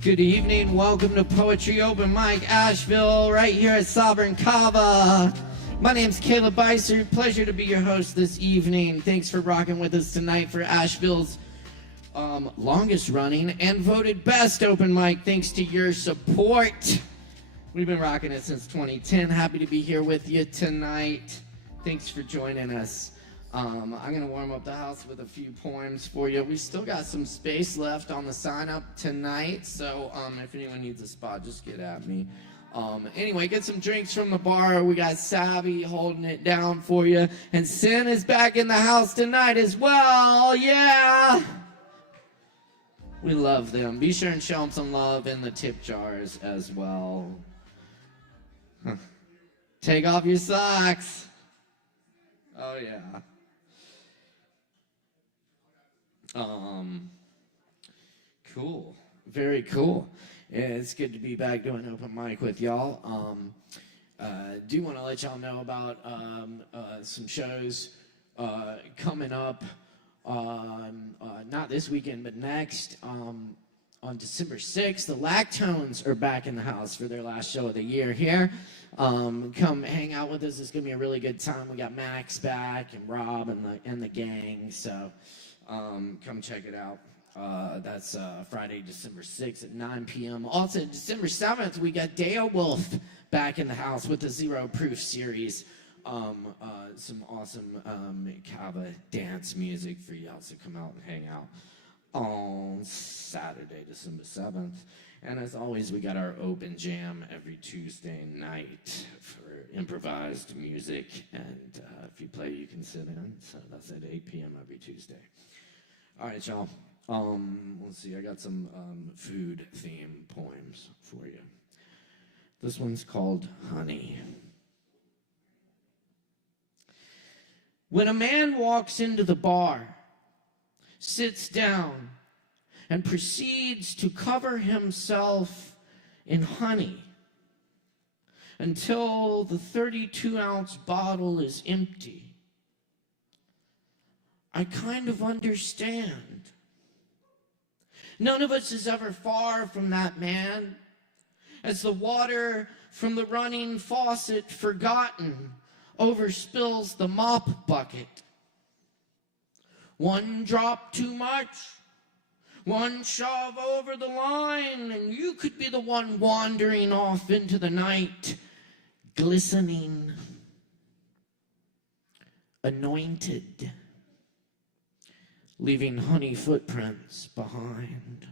Good evening. Welcome to Poetry Open Mic Asheville, right here at Sovereign Kava. My name's Beissert. Pleasure to be your host this evening. Thanks for rocking with us tonight for Asheville's longest running and voted best open mic. Thanks to your support. We've been rocking it since 2010. Happy to be here with you tonight. Thanks for joining us. I'm going to warm up the house with a few poems for you. We still got some space left on the sign up tonight, so if anyone needs a spot, just get at me. Anyway, get some drinks from the bar. We got Savvy holding it down for you. And Sin is back in the house tonight as well. Yeah! We love them. Be sure and show them some love in the tip jars as well. Take off your socks. Oh, yeah. Cool. Very cool. Yeah, it's good to be back doing open mic with y'all. Do want to let y'all know about some shows coming up, not this weekend, but next. On December 6th, the Lactones are back in the house for their last show of the year here. Come hang out with us. It's going to be a really good time. We got Max back and Rob and the gang, so come check it out. That's Friday, December 6th at 9 p.m. Also, December 7th, we got Dale Wolf back in the house with the Zero Proof series. Some awesome Kava dance music for y'all to come out and hang out on Saturday, December 7th. And as always, we got our open jam every Tuesday night for improvised music. And if you play, you can sit in. So that's at 8 p.m. every Tuesday. All right, y'all. Let's see. I got some food theme poems for you. This one's called Honey. When a man walks into the bar, sits down, and proceeds to cover himself in honey until the 32-ounce bottle is empty, I kind of understand. None of us is ever far from that man, as the water from the running faucet, forgotten, overspills the mop bucket. One drop too much, one shove over the line, and you could be the one wandering off into the night, glistening, anointed, leaving honey footprints behind.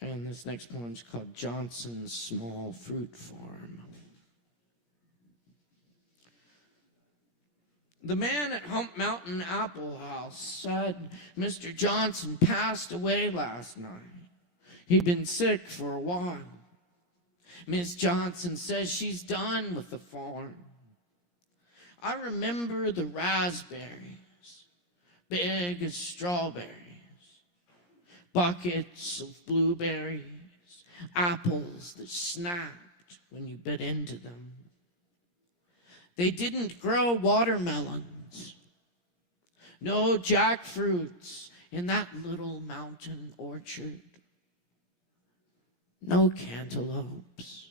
And this next poem's called Johnson's Small Fruit Farm. The man at Hump Mountain Apple House said Mr. Johnson passed away last night. He'd been sick for a while. Miss Johnson says she's done with the farm. I remember the raspberries, big as strawberries, buckets of blueberries, apples that snapped when you bit into them. They didn't grow watermelons, no jackfruits in that little mountain orchard, no cantaloupes.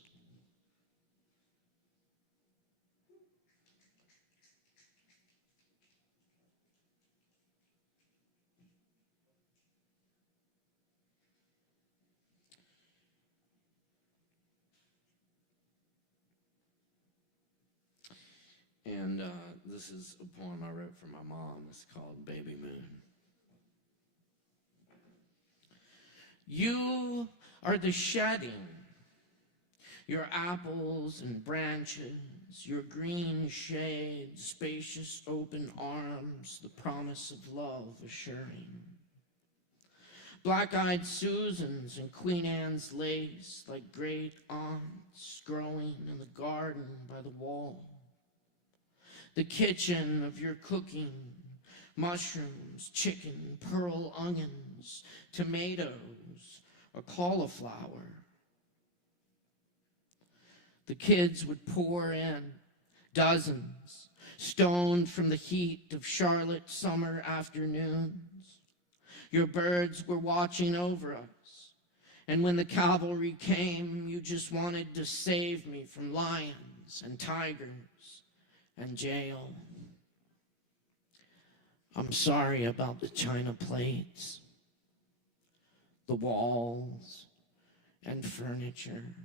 And this is a poem I wrote for my mom. It's called Baby Moon. You are the shedding, your apples and branches, your green shade, spacious open arms, the promise of love assuring. Black-eyed Susans and Queen Anne's lace, like great aunts growing in the garden by the wall. The kitchen of your cooking, mushrooms, chicken, pearl onions, tomatoes, or cauliflower. The kids would pour in dozens, stoned from the heat of Charlotte summer afternoons. Your birds were watching over us, and when the cavalry came, you just wanted to save me from lions and tigers and jail. I'm sorry about the china plates, the walls and furniture,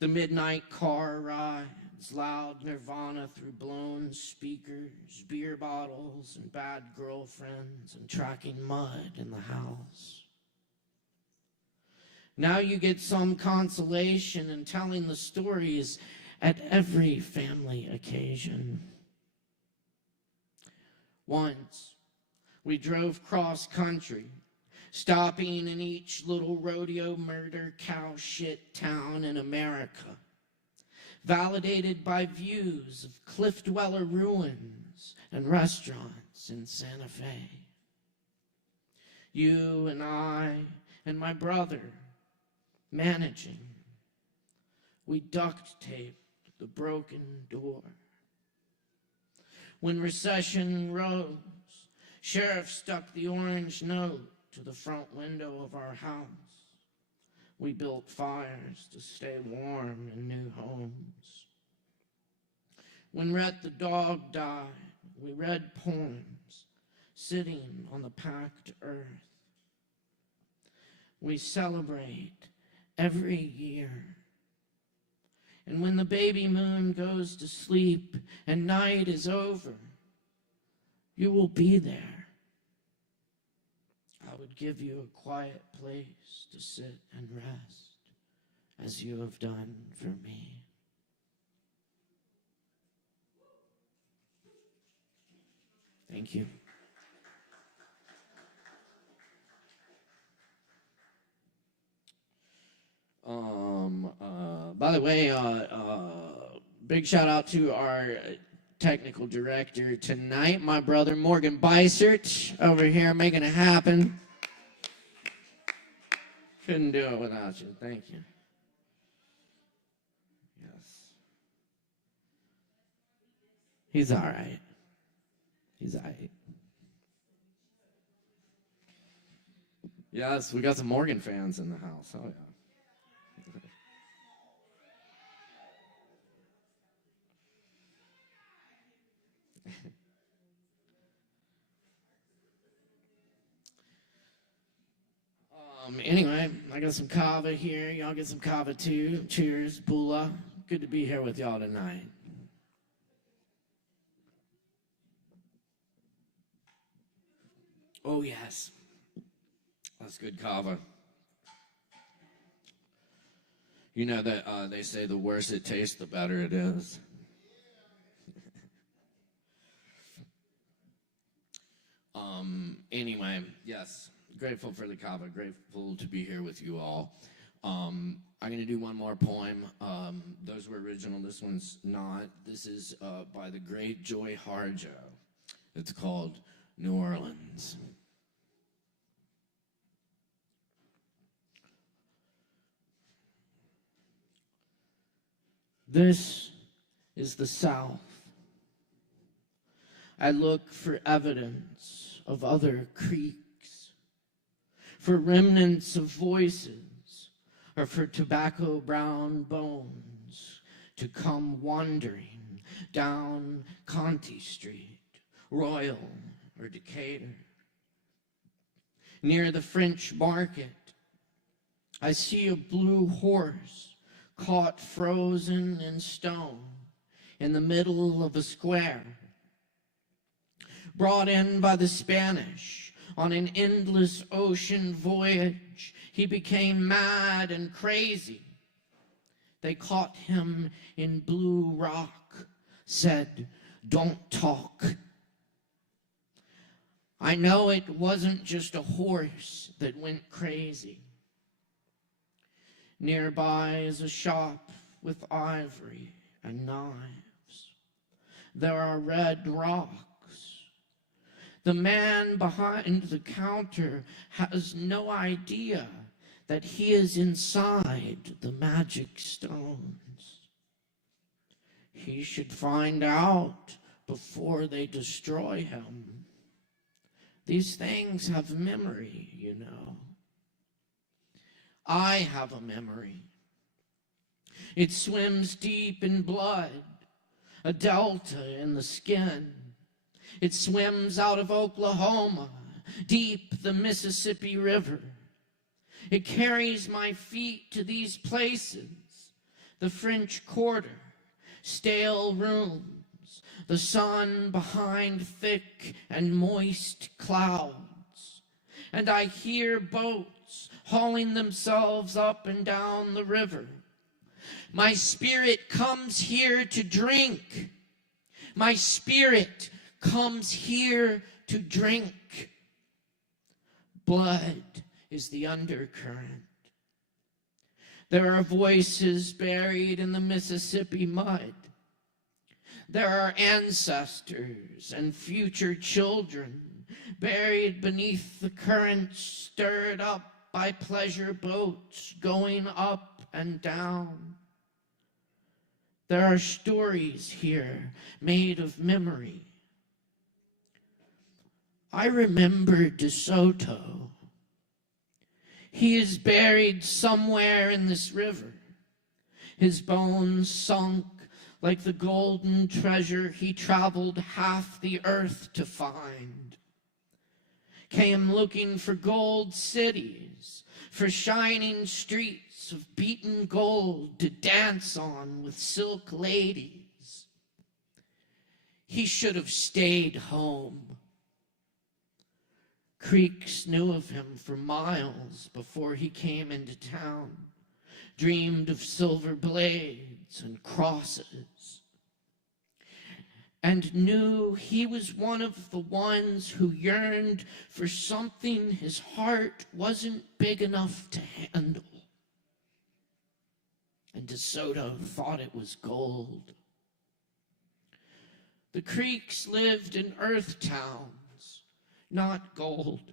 the midnight car rides, loud Nirvana through blown speakers, beer bottles and bad girlfriends, and tracking mud in the house. Now you get some consolation in telling the stories at every family occasion. Once, we drove cross country, stopping in each little rodeo murder cow shit town in America, validated by views of Cliff Dweller ruins and restaurants in Santa Fe. You and I and my brother managing, we duct taped the broken door. When recession rose, sheriff stuck the orange note to the front window of our house. We built fires to stay warm in new homes. When Rhett the dog died, we read poems sitting on the packed earth. We celebrate every year. And when the baby moon goes to sleep and night is over, you will be there. I would give you a quiet place to sit and rest, as you have done for me. Thank you. By the way, big shout out to our technical director tonight, my brother Morgan Beissert, over here making it happen. Couldn't do it without you. Thank you. Yes. He's all right. He's all right. Yes, we got some Morgan fans in the house. Oh, yeah. Anyway, I got some Kava here. Y'all get some Kava too. Cheers, Bula. Good to be here with y'all tonight. Oh, yes. That's good Kava. You know that they say the worse it tastes, the better it is. Anyway, yes. Grateful for the Kava, grateful to be here with you all. I'm going to do one more poem. Those were original, this one's not. This is by the great Joy Harjo. It's called New Orleans. This is the South. I look for evidence of other creeks, for remnants of voices, or for tobacco brown bones to come wandering down Conti Street, Royal or Decatur. Near the French market, I see a blue horse caught frozen in stone in the middle of a square, brought in by the Spanish. On an endless ocean voyage, he became mad and crazy. They caught him in Blue Rock, said, "Don't talk." I know it wasn't just a horse that went crazy. Nearby is a shop with ivory and knives. There are red rocks. The man behind the counter has no idea that he is inside the magic stones. he should find out before they destroy him. These things have memory, you know. I have a memory. It swims deep in blood, a delta in the skin. It swims out of Oklahoma, deep the Mississippi River. It carries my feet to these places, the French Quarter, stale rooms, the sun behind thick and moist clouds. And I hear boats hauling themselves up and down the river. My spirit comes here to drink. My spirit comes here to drink. Blood is the undercurrent. There are voices buried in the Mississippi mud. There are ancestors and future children buried beneath the currents stirred up by pleasure boats going up and down. There are stories here made of memory. I remember DeSoto. He is buried somewhere in this river, his bones sunk like the golden treasure he traveled half the earth to find. Came looking for gold cities, for shining streets of beaten gold to dance on with silk ladies. He should have stayed home. Creeks knew of him for miles before he came into town, dreamed of silver blades and crosses, and knew he was one of the ones who yearned for something his heart wasn't big enough to handle. And DeSoto thought it was gold. The Creeks lived in earth towns, not gold.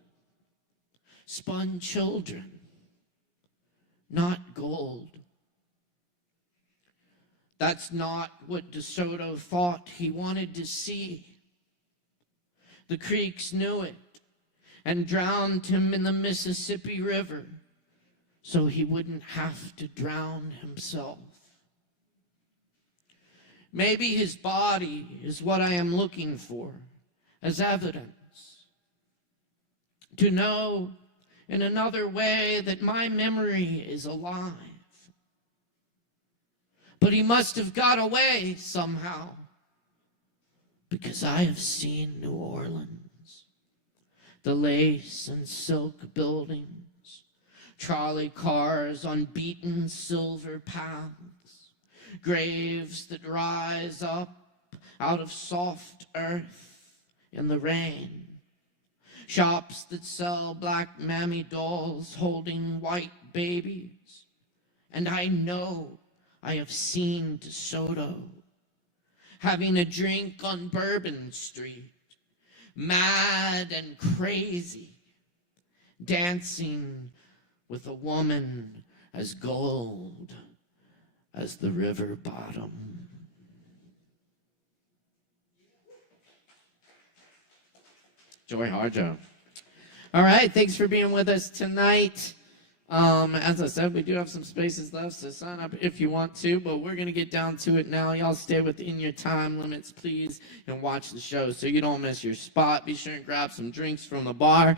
Spun children, not gold. That's not what DeSoto thought he wanted to see. The Creeks knew it and drowned him in the Mississippi River so he wouldn't have to drown himself. Maybe his body is what I am looking for as evidence. To know in another way that my memory is alive. But he must have got away somehow, because I have seen New Orleans, the lace and silk buildings, trolley cars on beaten silver paths, graves that rise up out of soft earth in the rain, shops that sell black mammy dolls holding white babies. And I know I have seen DeSoto having a drink on Bourbon Street, mad and crazy, dancing with a woman as gold as the river bottom. Joy Harjo. All right, thanks for being with us tonight. As I said, we do have some spaces left, so sign up if you want to, but we're going to get down to it now. Y'all stay within your time limits, please, and watch the show so you don't miss your spot. Be sure and grab some drinks from the bar.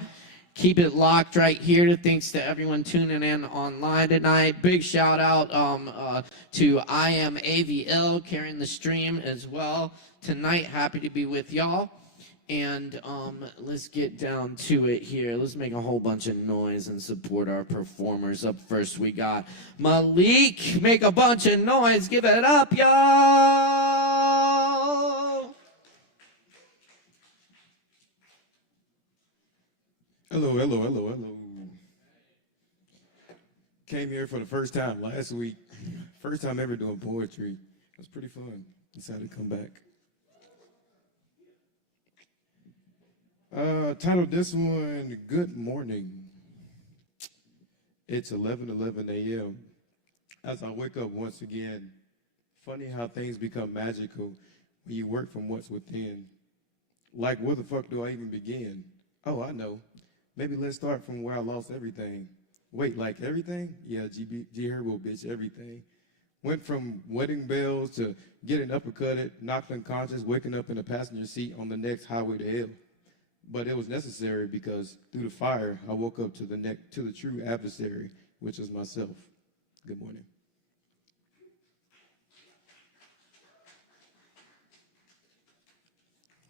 Keep it locked right here. Thanks to everyone tuning in online tonight. Big shout out to I Am AVL carrying the stream as well tonight. Happy to be with y'all. And let's get down to it here. Let's make a whole bunch of noise and support our performers. Up first, we got Malik. Make a bunch of noise. Give it up, y'all. Hello, hello, hello, hello. Came here for the first time last week. First time ever doing poetry. It was pretty fun. Decided to come back. Titled this one, Good Morning. It's 11:11 a.m. As I wake up once again, Funny how things become magical when you work from what's within. Like, where the fuck do I even begin? Oh, I know. Maybe let's start from where I lost everything. Wait, like everything? Yeah, G Herbo, bitch, everything. Went from wedding bells to getting uppercutted, knocked unconscious, waking up in a passenger seat on the next highway to hell. But it was necessary because through the fire, I woke up to the true adversary, which is myself. Good morning.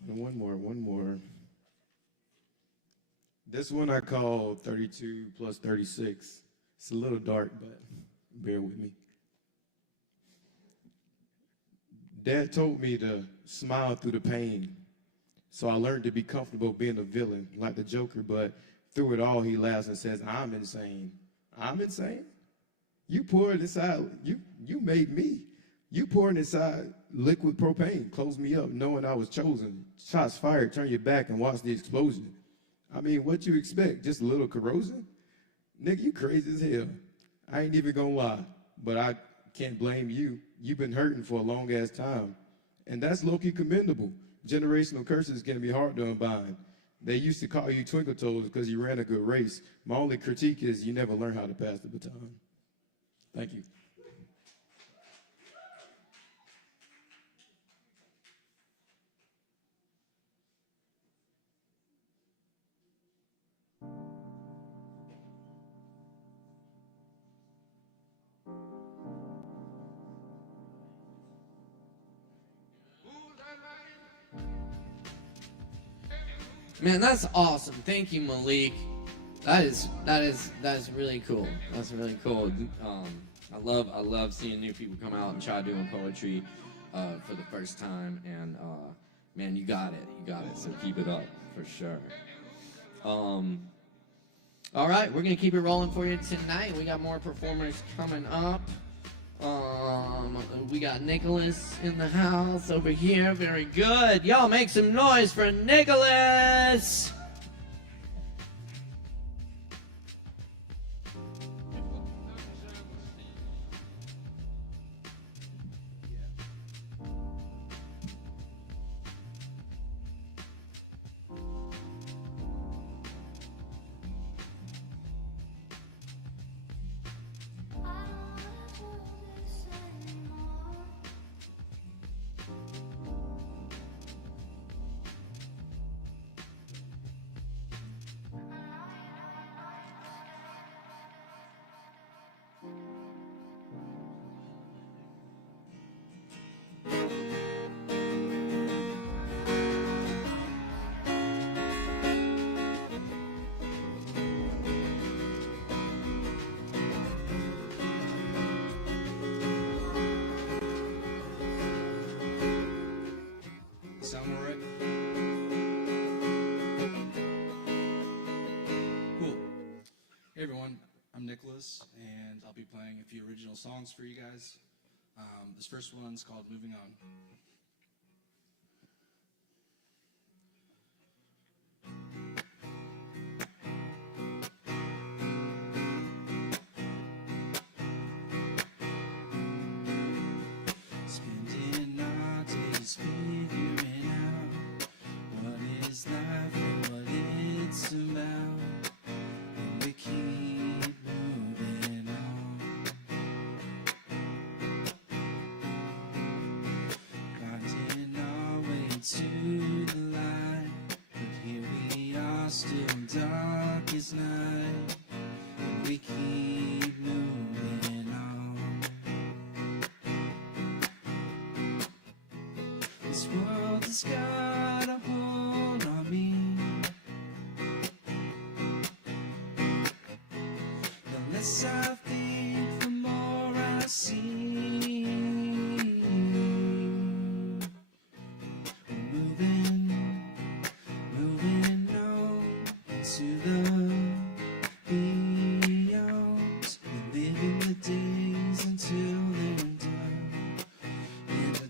And one more. This one I call 32 plus 36. It's a little dark, but bear with me. Dad told me to smile through the pain. So I learned to be comfortable being a villain, like the Joker, but through it all, he laughs and says, I'm insane. I'm insane? You poured inside, you made me. You poured inside liquid propane, closed me up, knowing I was chosen. Shots fired, turn your back and watch the explosion. I mean, what you expect, just a little corrosion? Nigga, you crazy as hell. I ain't even gonna lie, but I can't blame you. You've been hurting for a long ass time. And that's low-key commendable. Generational curses can be hard to unbind. They used to call you Twinkle Toes because you ran a good race. My only critique is you never learn how to pass the baton. Thank you. Man, that's awesome. Thank you, Malik. That is really cool. That's really cool. I love seeing new people come out and try doing poetry for the first time. And man, you got it. So keep it up for sure. All right, we're gonna keep it rolling for you tonight. We got more performers coming up. We got Nicholas in the house over here. Very good. Y'all make some noise for Nicholas. Sound all right? Cool. Hey everyone, I'm Nicholas, and I'll be playing a few original songs for you guys. This first one's called Moving On. Spending our days figuring out what is life and what it's about, and we keep moving on, finding our way to the light, but here we are still dark as night, and we keep moving on. This world has got a hold on me. The less I think, the more I see. We're moving on into the beyond. We're living the days until they're done, and I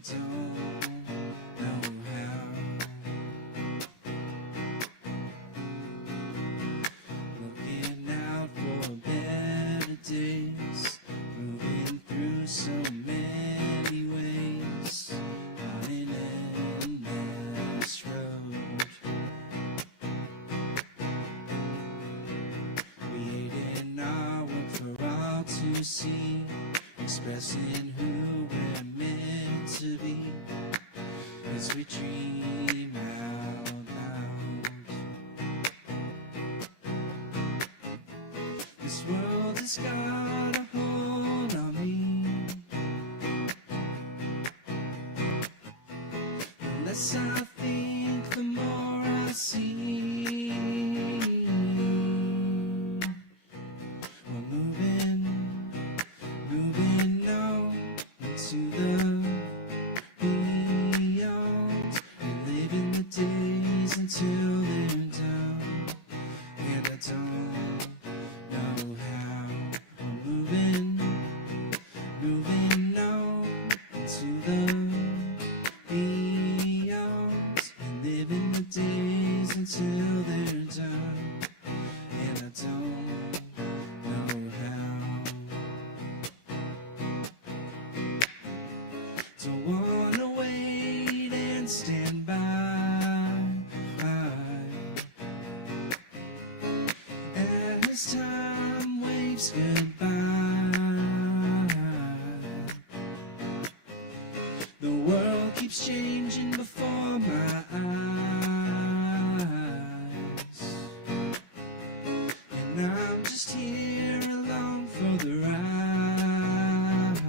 don't know how. less I think, the more I see. We're moving on into the beyond, and living the days until they're done. And I don't know how. We're moving on into the beyond, and living the days until they're done. And I don't know how. Don't wanna wait and stand by as time waves goodbye. The world keeps changing before my eyes, and I'm just here along for the ride.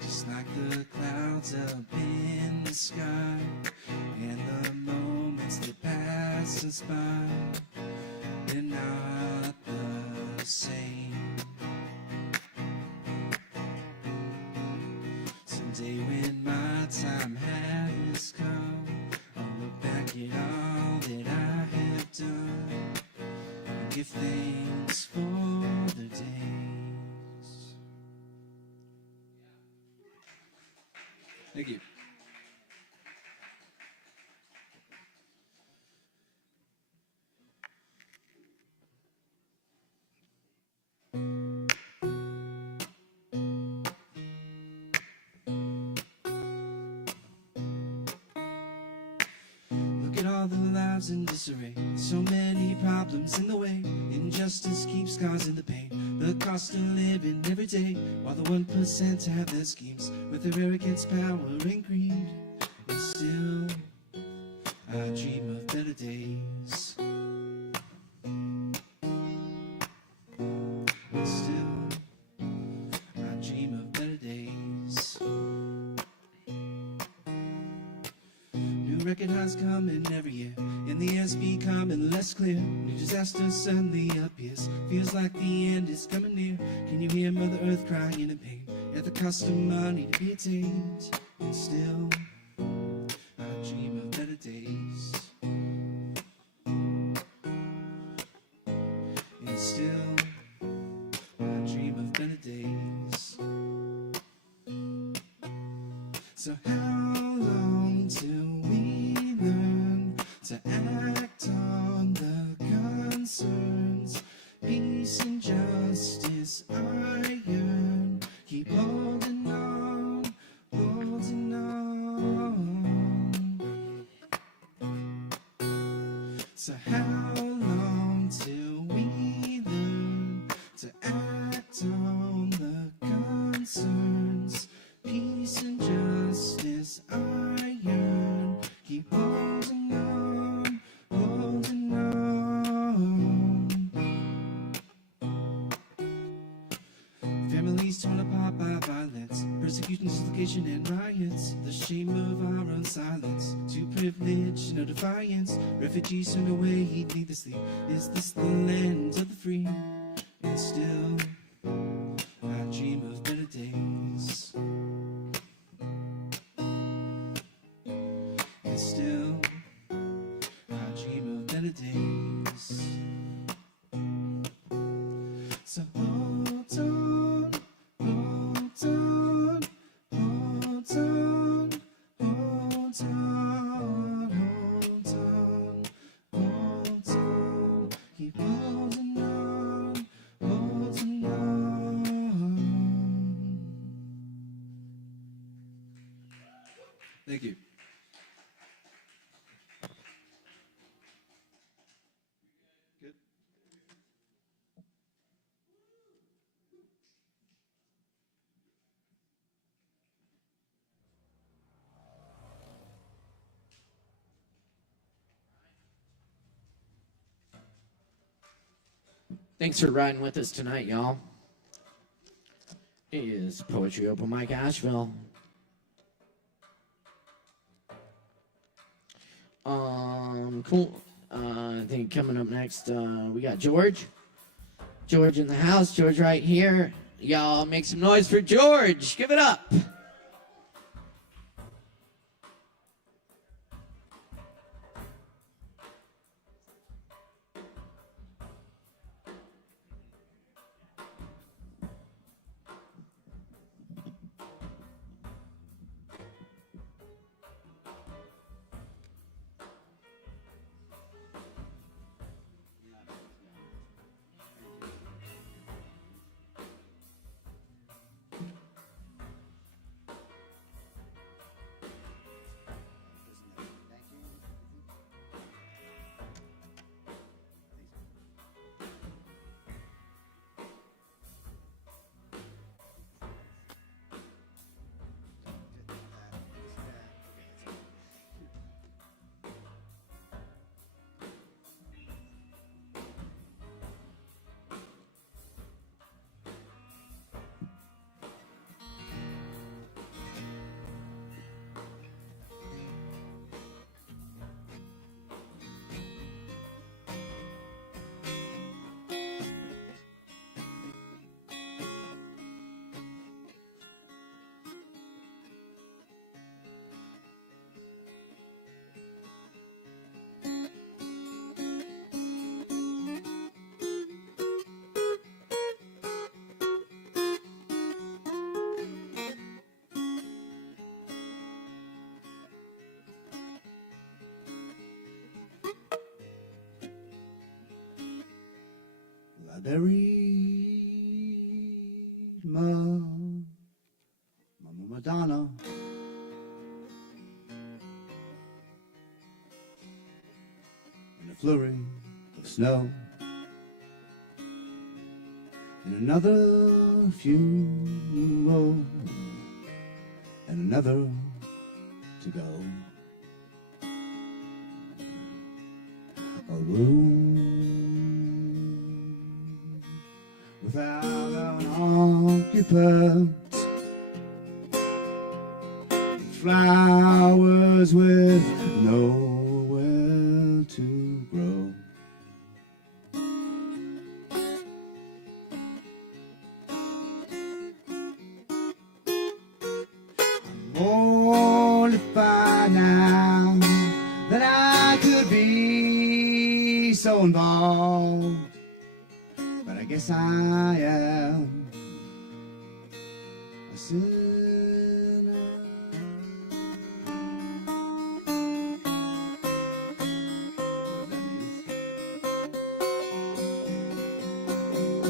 Just like the clouds up in the sky, and the moments that pass us by, they're not the same. Someday when my time has come, I'll look back at all that I have done and give thanks for the days. Thank you. Look at all the lives in disarray. So many problems in the way. Injustice keeps causing the pain. The cost of living every day, while the 1% have their schemes with their arrogance, power, and greed. And still, I dream of better days. And still, I dream of better days. New record highs coming every year, and the air's becoming less clear. New disaster suddenly appears, feels like the end is coming near. Can you hear Mother Earth crying in pain at the cost of money to be attained? And still, I dream of better days. And still, I dream of better days. So how long till we learn to act on the concerns? Peace and justice I yearn. Keep holding on, holding on. So how long till we learn to act on the concerns? Peace and justice I yearn. Keep holding on, holding on. Families torn apart by violence, persecution, dislocation, and riots. The shame of our own silence, too privileged, no defiance. Refugees turned away needlessly. Is this the land of the free? And still, I dream of better days. And still, I dream of better days. So hold on, hold on, hold on, hold on, hold on, hold on. Keep holding on, holding on. Thank you. Good. Thanks for riding with us tonight, y'all. It is Poetry Open Mic Asheville. Cool. I think coming up next, we got George. George in the house. George right here. Y'all make some noise for George. Give it up. I buried Mama Madonna in a flurry of snow, and another funeral, and another to go. A room without an occupant, flowers with nowhere to grow. I'm mortified now that I could be so involved, but I guess I am a sinner.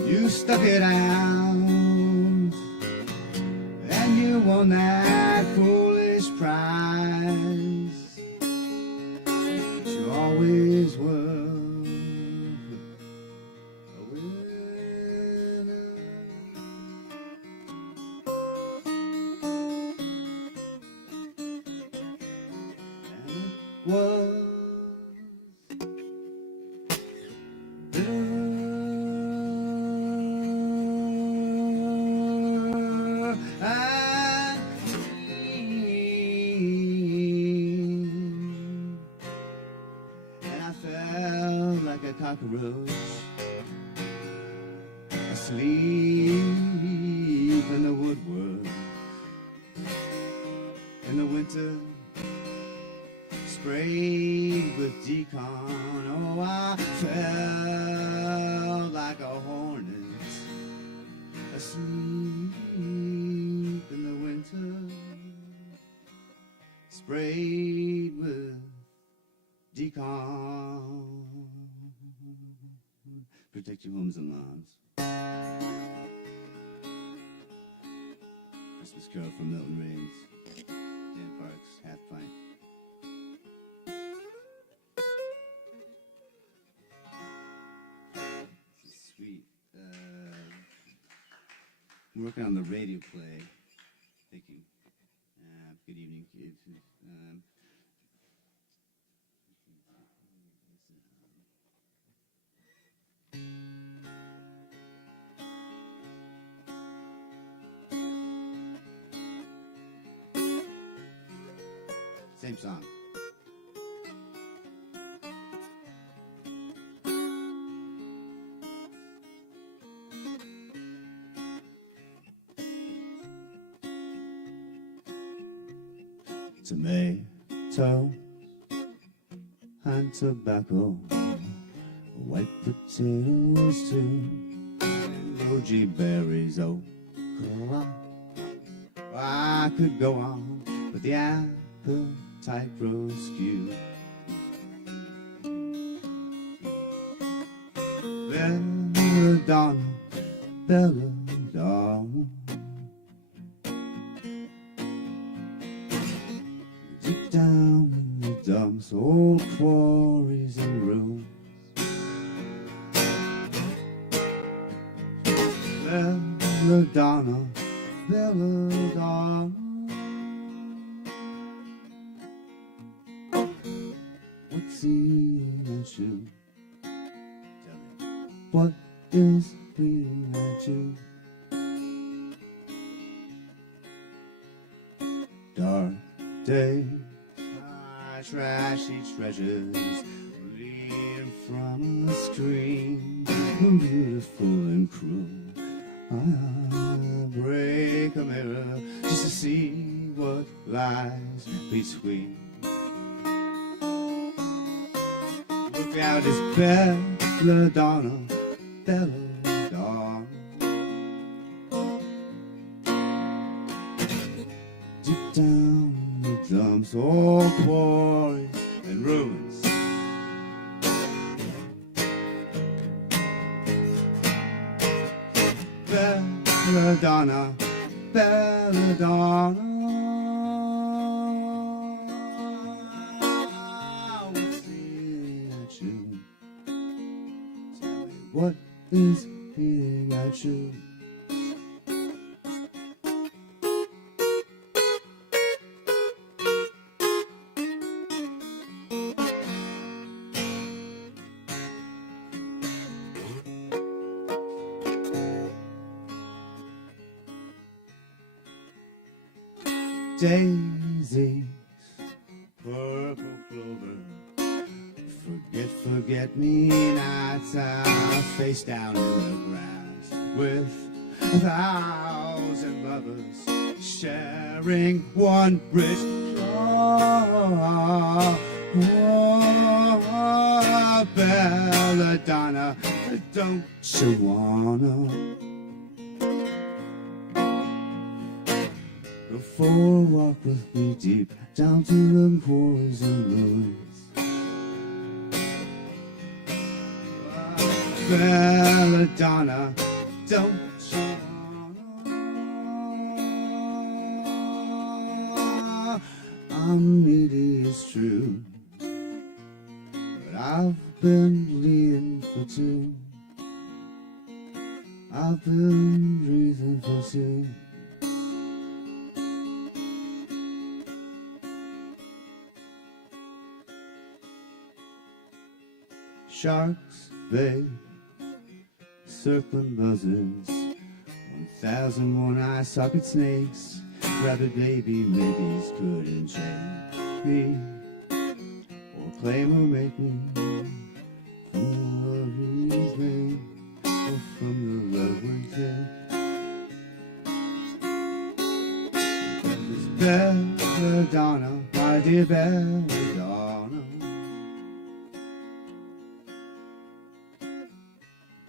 You stuck it out, and you won that foolish prize. But you always were a winner. And it was bitter and clean, and I felt like a cockroach asleep in the woodwork in the winter, sprayed with decon. Oh, I felt like a hornet asleep in the winter, sprayed with decon. Protect your homes and lawns. Christmas Carol from Milton Raines. Dan Parks, Half Pint. This is sweet. I'm working on the radio play. Thank you. Good evening, kids. Same song. tomato and tobacco, white potatoes too, and goji berries, okra. I could go on, but the appetite grows skewed. Belladonna, belladonna, deep down in the dumps, old quarries and ruins. Belladonna, belladonna, what's eating at you? Tell me, what is bleeding at you? Dark days, trashy treasures bleeding from a screen, beautiful and cruel. I break a mirror just to see what lies between. Look out, it's belladonna, belladonna. Deep down in the dumps, old quarries and ruins. Belladonna, belladonna, what's eating at you? Tell me, what is eating at you? Daisies, purple clover, forget me nights I face down in the grass with 1,000 lovers sharing one rich flaw. Oh, belladonna, don't you wanna go for a walk with me deep down to the quarries and ruins? Belladonna, don't you wanna? I'm needy, it's true, but I've been bleeding for two. I've been breathing for two. Sharks, babe, circling buzzards, 1,001 eye socket snakes, rabbit baby maybes couldn't change me, or claim or make me from the love you've made, or from the love we take. Belladonna, my dear belladonna,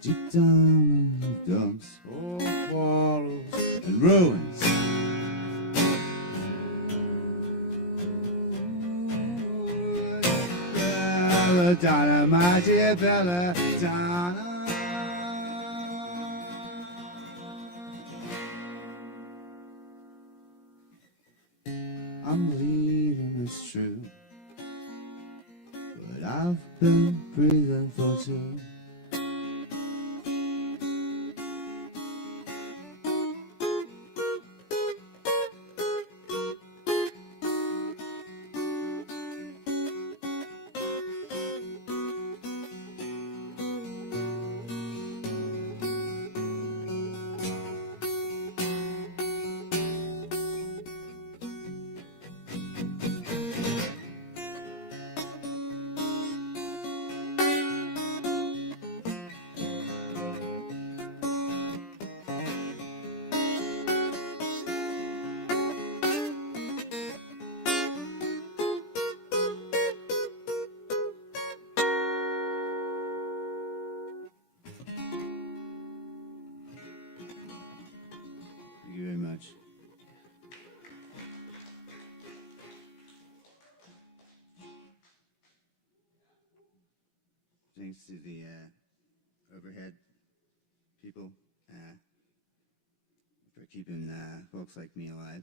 deep down in the dumps, old quarrels and ruins. Belladonna, my dear belladonna, I'm leaving, it's true, but I've been breathing for two. much. Thanks to the overhead people for keeping folks like me alive.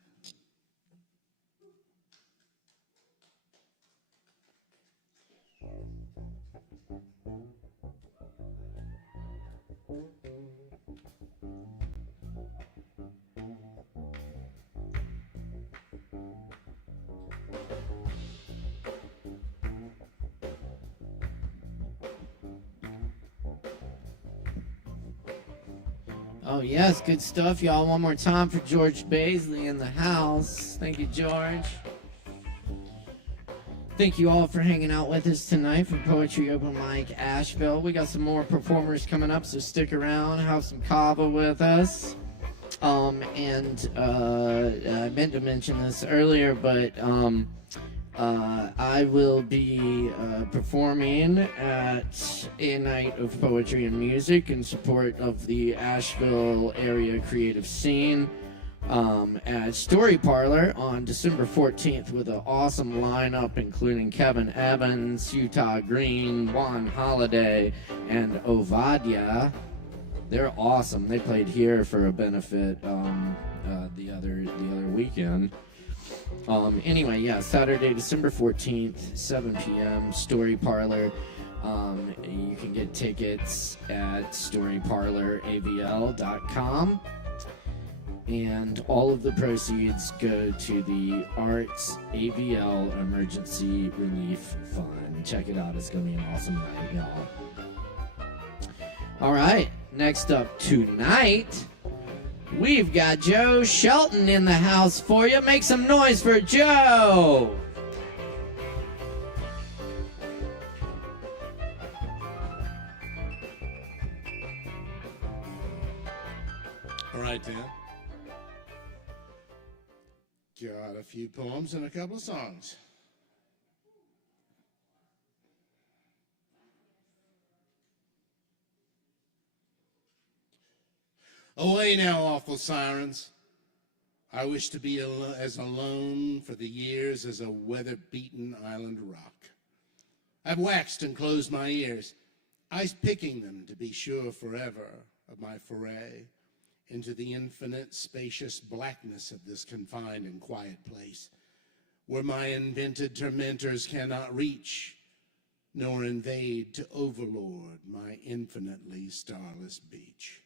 Oh, yes, good stuff, y'all. One more time for George Baisley in the house. Thank you, George. Thank you all for hanging out with us tonight for Poetry Open Mic Asheville. We got some more performers coming up, so stick around. Have some Kava with us. I meant to mention this earlier, but I will be performing at a night of poetry and music in support of the Asheville area creative scene at Story Parlor on December 14th with an awesome lineup including Kevin Evans, Utah Green, Juan Holiday, and Ovadia. They're awesome. They played here for a benefit the other weekend. Anyway, yeah, Saturday, December 14th, 7 p.m., Story Parlor. You can get tickets at storyparloravl.com. And all of the proceeds go to the Arts AVL Emergency Relief Fund. Check it out. It's going to be an awesome night, y'all. All right, next up tonight, we've got Joe Shelton in the house for you. Make some noise for Joe. All right, then. Got a few poems and a couple of songs. Away now, awful sirens. I wish to be as alone for the years as a weather-beaten island rock. I've waxed and closed my ears, eyes picking them to be sure forever of my foray into the infinite, spacious blackness of this confined and quiet place, where my invented tormentors cannot reach, nor invade to overlord my infinitely starless beach.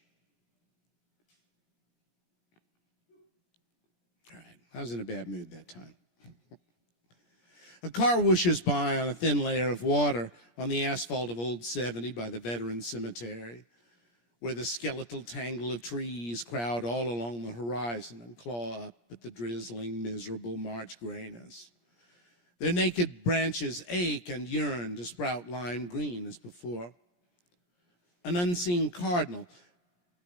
All right, I was in a bad mood that time. A car whooshes by on a thin layer of water on the asphalt of Old 70 by the Veterans Cemetery, where the skeletal tangle of trees crowd all along the horizon and claw up at the drizzling, miserable March grayness. Their naked branches ache and yearn to sprout lime green as before. An unseen cardinal,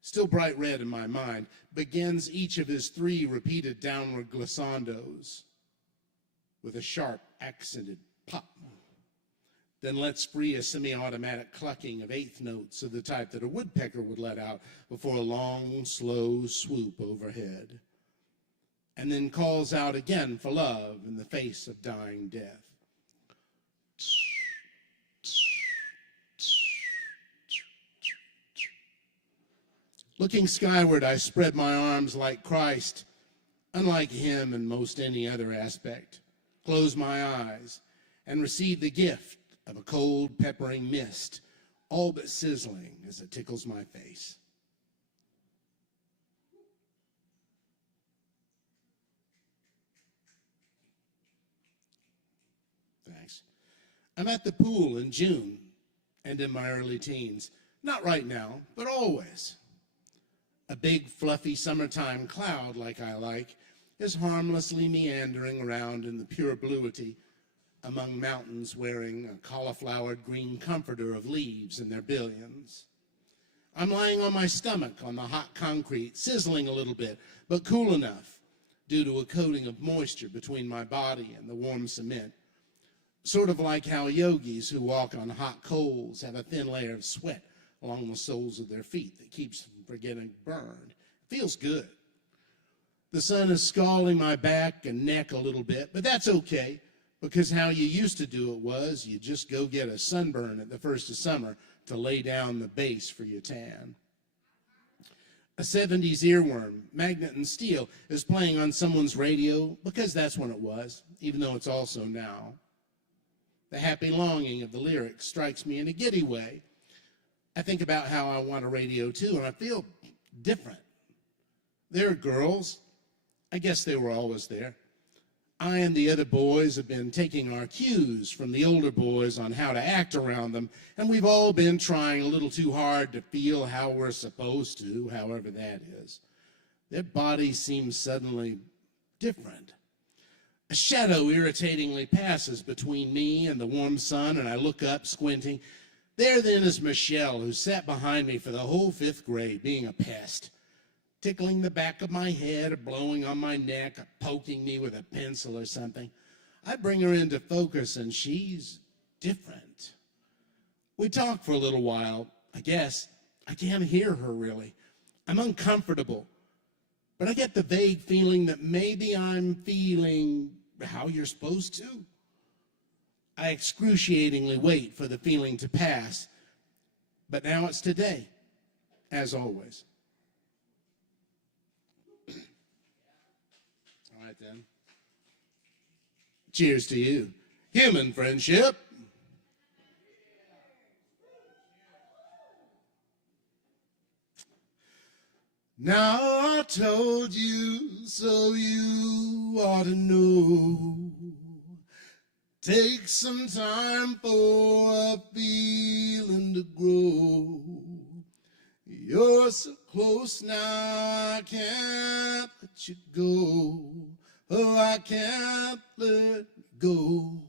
still bright red in my mind, begins each of his 3 repeated downward glissandos with a sharp accented pop, then lets free a semi-automatic clucking of 8th notes of the type that a woodpecker would let out before a long, slow swoop overhead, and then calls out again for love in the face of dying death. Looking skyward, I spread my arms like Christ, unlike him in most any other aspect, close my eyes, and receive the gift of a cold, peppering mist, all but sizzling as it tickles my face. Thanks. I'm at the pool in June and in my early teens. Not right now, but always. A big, fluffy summertime cloud, like I like, is harmlessly meandering around in the pure bluity among mountains wearing a cauliflowered green comforter of leaves in their billions. I'm lying on my stomach on the hot concrete, sizzling a little bit, but cool enough due to a coating of moisture between my body and the warm cement. Sort of like how yogis who walk on hot coals have a thin layer of sweat along the soles of their feet that keeps them from getting burned. Feels good. The sun is scalding my back and neck a little bit, but that's okay, because how you used to do it was you just go get a sunburn at the first of summer to lay down the base for your tan. A 70s earworm, Magnet and Steel, is playing on someone's radio because that's when it was, even though it's also now. The happy longing of the lyrics strikes me in a giddy way. I think about how I want a radio too, and I feel different. There are girls. I guess they were always there. I and the other boys have been taking our cues from the older boys on how to act around them, and we've all been trying a little too hard to feel how we're supposed to, however that is. Their bodies seem suddenly different. A shadow irritatingly passes between me and the warm sun, and I look up, squinting. There then is Michelle, who sat behind me for the whole 5th grade, being a pest, tickling the back of my head or blowing on my neck or poking me with a pencil or something. I bring her into focus, and she's different. We talk for a little while. I guess I can't hear her really. I'm uncomfortable, but I get the vague feeling that maybe I'm feeling how you're supposed to. I excruciatingly wait for the feeling to pass, but now it's today, as always. All right, then. Cheers to you. Human friendship. Now I told you, so you ought to know. Take some time for a feeling to grow. You're so close now, I can't let you go. Oh, I can't let go.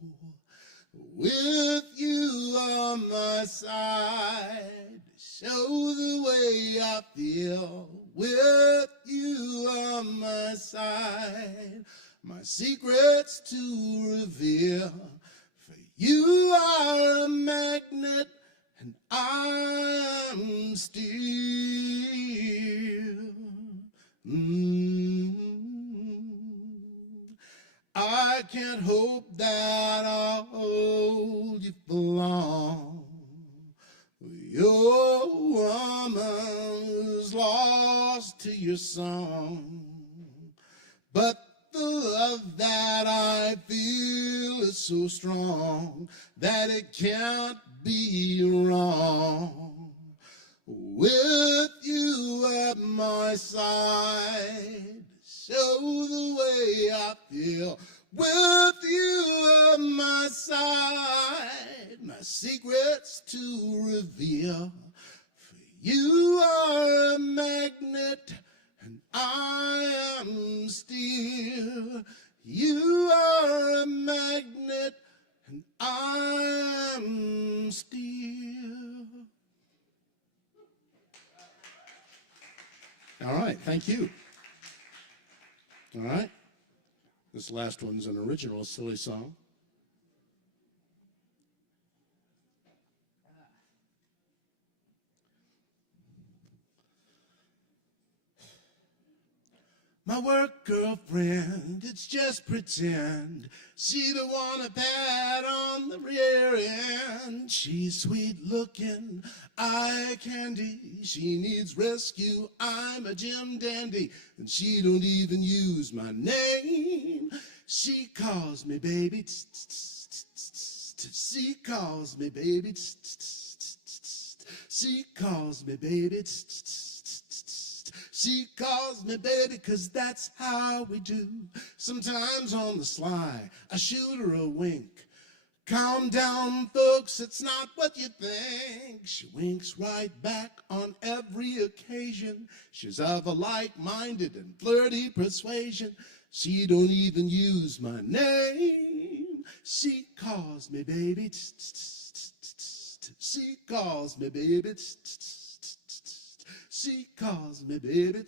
With you on my side, show the way I feel. With you on my side, my secrets to reveal. For you are a magnet, and I'm steel. I can't hope that I'll hold you for long. Your woman is lost to your song, but the love that I feel is so strong that it can't be wrong. With you at my side, show the way I feel. With you at my side, my secrets to reveal. For you are a magnet, and I am steel. You are a magnet, and I am steel. All right, thank you. All right. This last one's an original silly song. My work girlfriend, it's just pretend. She the one I pat on the rear end. She's sweet looking, eye candy. She needs rescue, I'm a Jim Dandy. And she don't even use my name. She calls me baby. She calls me baby. She calls me baby. She calls me baby, 'cause that's how we do. Sometimes on the sly, I shoot her a wink. Calm down, folks, it's not what you think. She winks right back on every occasion. She's of a like-minded and flirty persuasion. She don't even use my name. She calls me baby. She calls me baby. She calls me baby.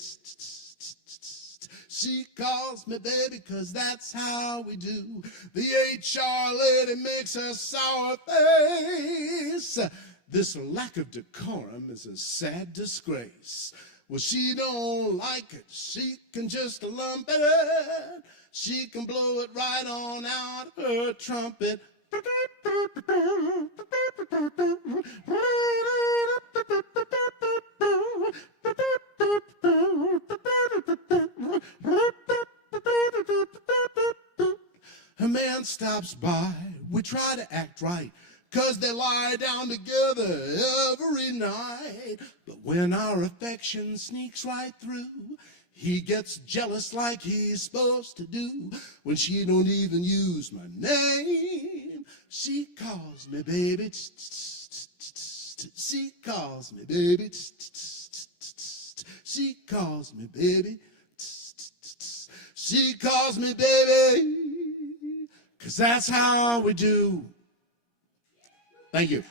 She calls me baby, 'cause that's how we do. The HR lady makes a sour face. This lack of decorum is a sad disgrace. Well, she don't like it. She can just lump it. She can blow it right on out of her trumpet. A man stops by, we try to act right, 'cause they lie down together every night. But when our affection sneaks right through, he gets jealous like he's supposed to do. When she don't even use my name, she calls me baby. She calls me baby. She calls me baby. She calls me baby. 'Cause that's how we do. Thank you.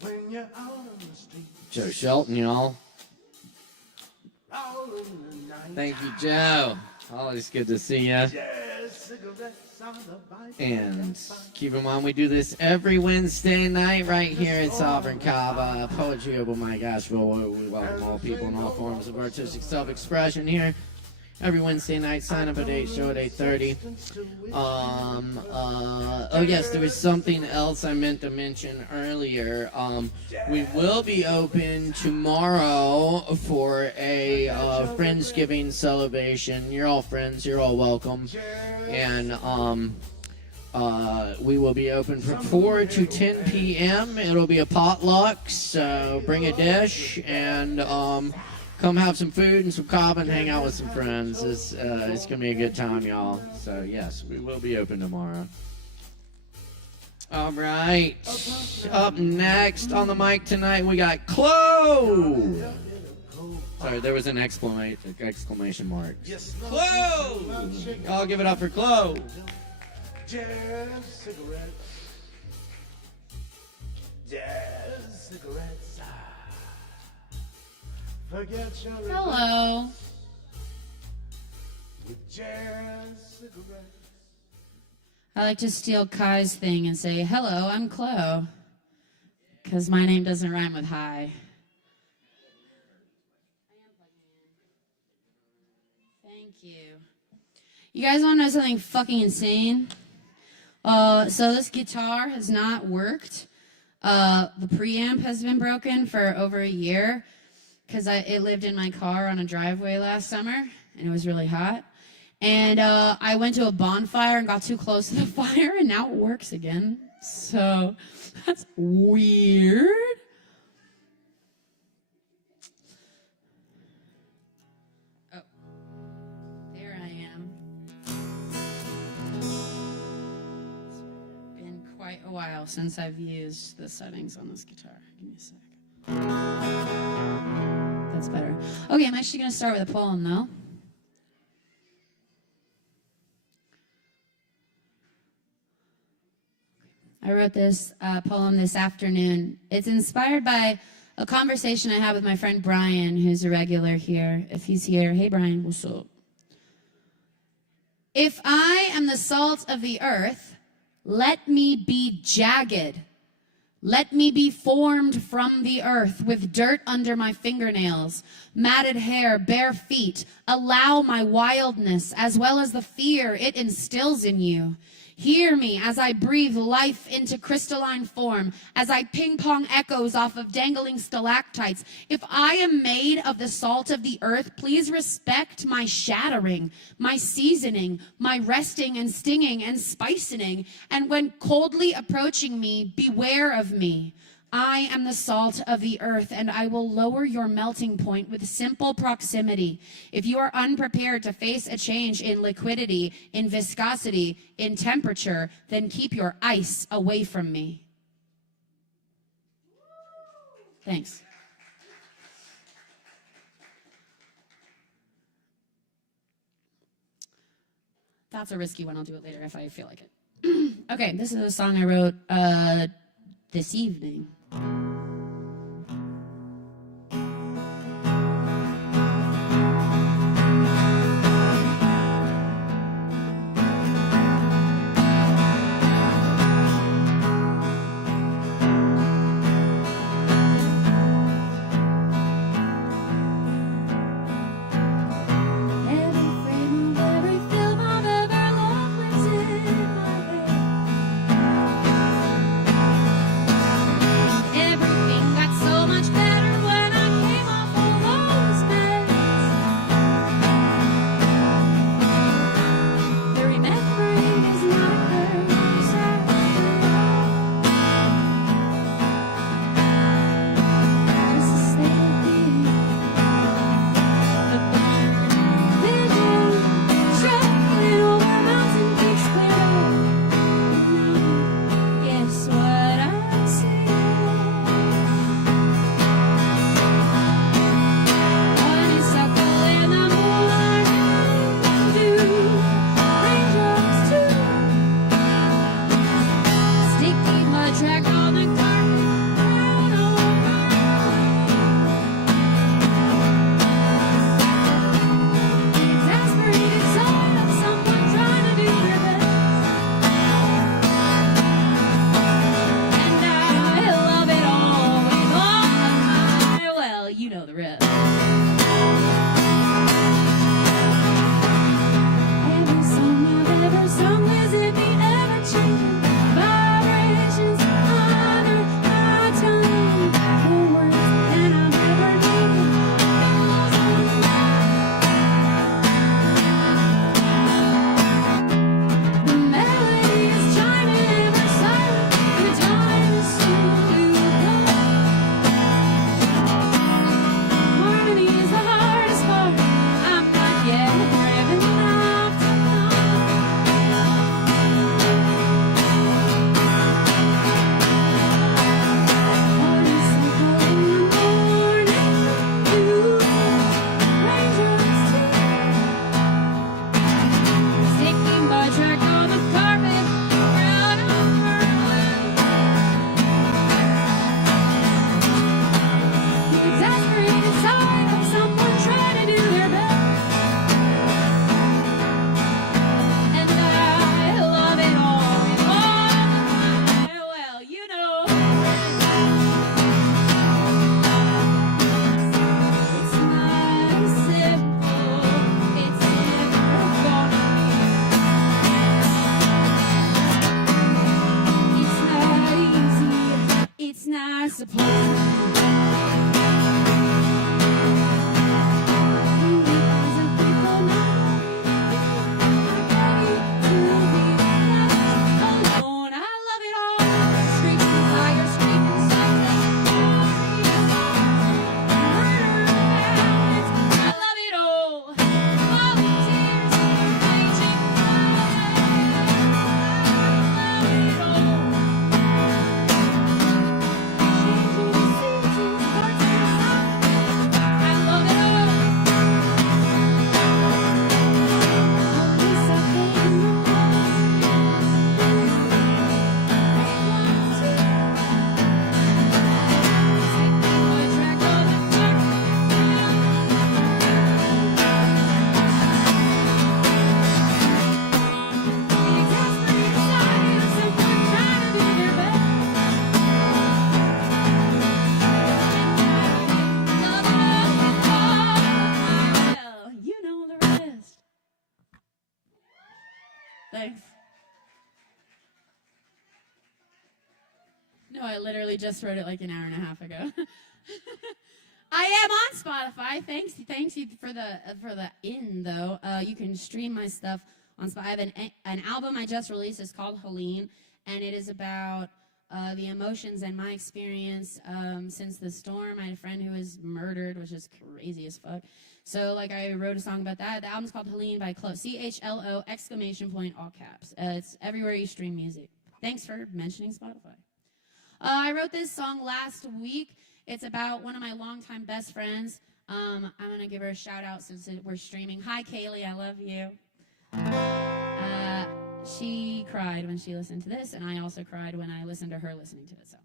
When you're out on the street, Joe Shelton, y'all. out in the night, Thank you, Joe. Always good to see you. cigarettes on the bike. And keep in mind, we do this every Wednesday night right here at Sovereign Kava, Poetry Open Mic Asheville, where we welcome all people in all forms of artistic self-expression here. Every Wednesday night, sign up at 8, show at 8:30. Oh yes, there was something else I meant to mention earlier. We will be open tomorrow for a Friendsgiving celebration. You're all friends, you're all welcome. And we will be open from 4 to 10 p.m. It'll be a potluck, so bring a dish and come have some food and some kava and hang out with some friends. It's gonna be a good time, y'all. So yes, we will be open tomorrow. All right. Up next on the mic tonight, we got Chloe. Sorry, there was an exclamation mark. Chloe. Y'all give it up for Chloe. Jazz cigarettes. Jazz cigarettes. Forget your Hello. with jazz cigarettes. I like to steal Kai's thing and say, hello, I'm Chloe. Because my name doesn't rhyme with hi. Thank you. You guys want to know something fucking insane? So this guitar has not worked. The preamp has been broken for over a year because it lived in my car on a driveway last summer and it was really hot. And I went to a bonfire and got too close to the fire and now it works again. So that's weird. Oh, there I am. It's been quite a while since I've used the settings on this guitar. Give me a sec. That's better. Okay, I'm actually going to start with a poem, though. I wrote this poem this afternoon. It's inspired by a conversation I had with my friend Brian, who's a regular here. If he's here, hey Brian, what's up? If I am the salt of the earth, let me be jagged. Let me be formed from the earth with dirt under my fingernails, matted hair, bare feet. Allow my wildness as well as the fear it instills in you. Hear me as I breathe life into crystalline form, as I ping-pong echoes off of dangling stalactites. If I am made of the salt of the earth, please respect my shattering, my seasoning, my resting and stinging and spicing. And when coldly approaching me, beware of me. I am the salt of the earth, and I will lower your melting point with simple proximity. If you are unprepared to face a change in liquidity, in viscosity, in temperature, then keep your ice away from me. Thanks. That's a risky one. I'll do it later if I feel like it. Okay, this is a song I wrote this evening. supposed to Thanks. No, I literally just wrote it like an hour and a half ago. I am on Spotify. Thanks you for the though. You can stream my stuff on Spotify. I have an album I just released. It's called Helene, and it is about the emotions and my experience since the storm. I had a friend who was murdered, which is crazy as fuck. So, like, I wrote a song about that. The album's called Helene by Chloe. CHLO, ! All caps. It's everywhere you stream music. Thanks for mentioning Spotify. I wrote this song last week. It's about one of my longtime best friends. I'm going to give her a shout out since we're streaming. Hi, Kaylee. I love you. She cried when she listened to this, and I also cried when I listened to her listening to it. So.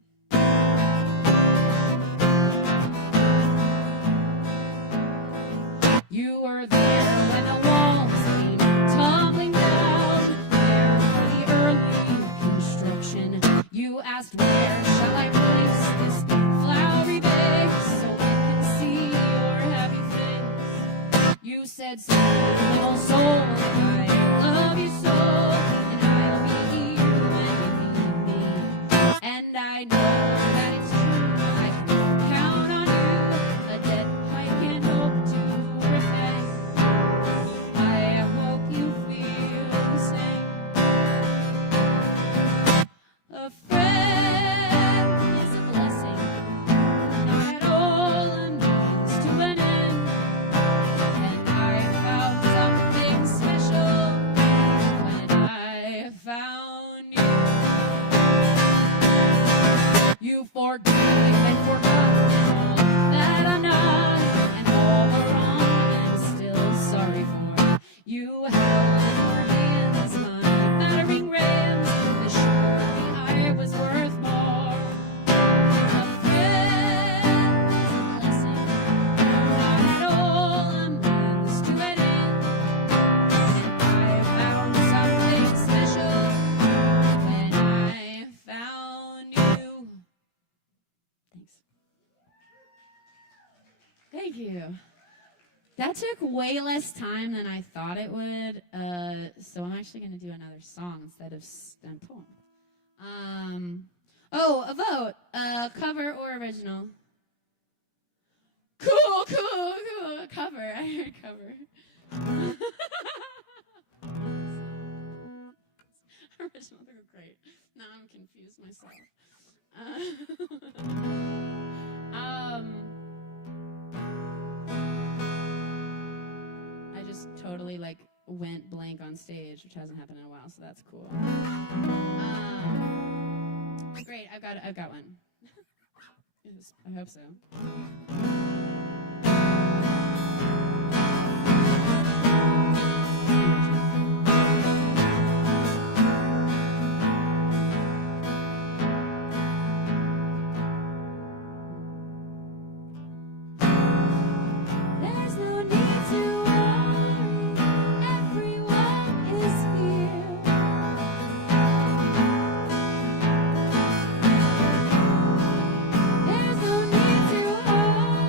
You were there when the walls came tumbling down. There for the early construction. You asked, where shall I place this flowery bed so I can see your happy face? You said, sweet little soul, I love you so, and I'll be here when you need me. And I know that it's true, I can count on you, a debt I can't hope to repay. I hope you feel the same. A friend is a blessing, not at all a means to an end. And I found something special when I found you. You forgave and forgot all that I'm not, and all the wrong I'm still sorry for. You held in your hands my battering rams, assured me I was worth more. A friend is a blessing, not at all a means to an end. And I found something special when I found you. Thanks. Thank you. That took way less time than I thought it would, so I'm actually going to do another song instead of a poem. A vote. Cover or original? Cool. Cover. I heard cover. Original, they're great. Now I'm confused myself. I just totally went blank on stage, which hasn't happened in a while, so that's cool. Great, I've got one. Yes, I hope so. There's no need to worry, everyone is here. There's no need to hurry.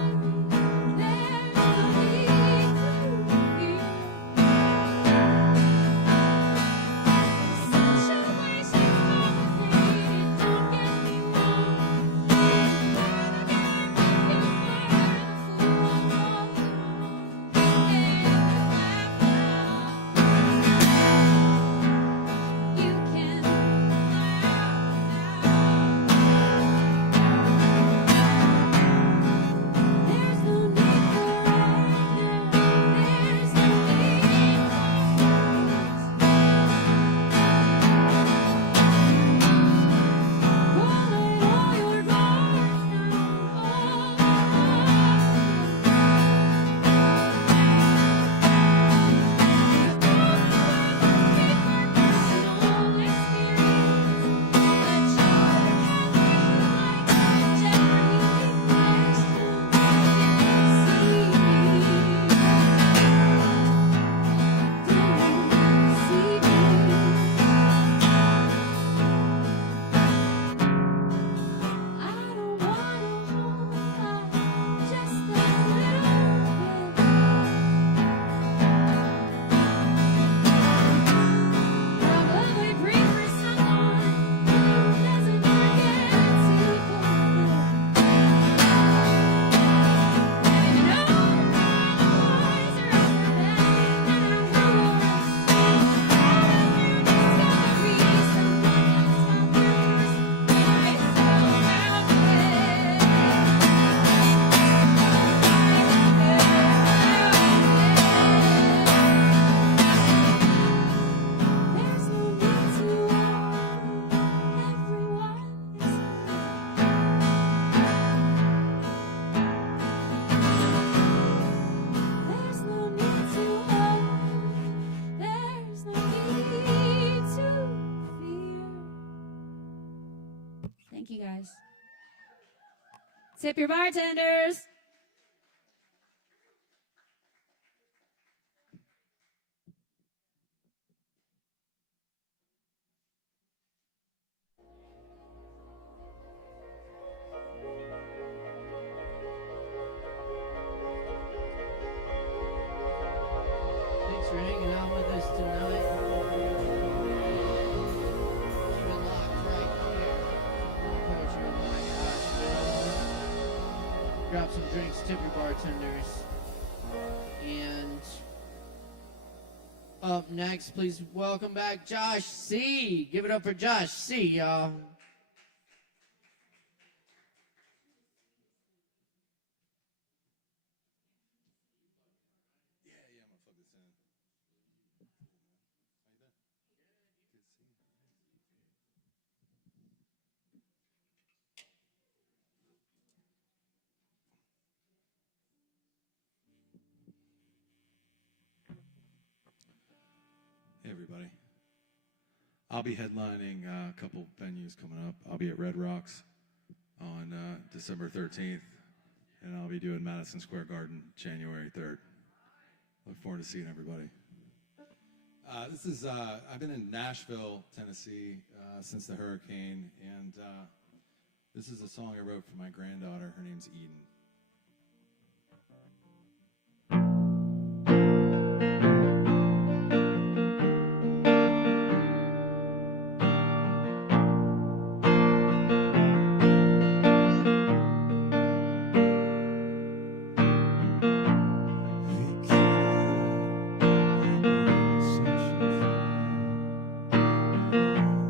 Thank you, guys. Tip your bartenders. Thanks for hanging out with us tonight. Keep it locked right here. Poetry Online Asheville. Grab some drinks, tip your bartenders. And up next, please welcome back Josh C. Give it up for Josh C, y'all. Hey, everybody. I'll be headlining a couple venues coming up. I'll be at Red Rocks on December 13th, and I'll be doing Madison Square Garden January 3rd. Look forward to seeing everybody. I've been in Nashville, Tennessee since the hurricane, and this is a song I wrote for my granddaughter. Her name's Eden.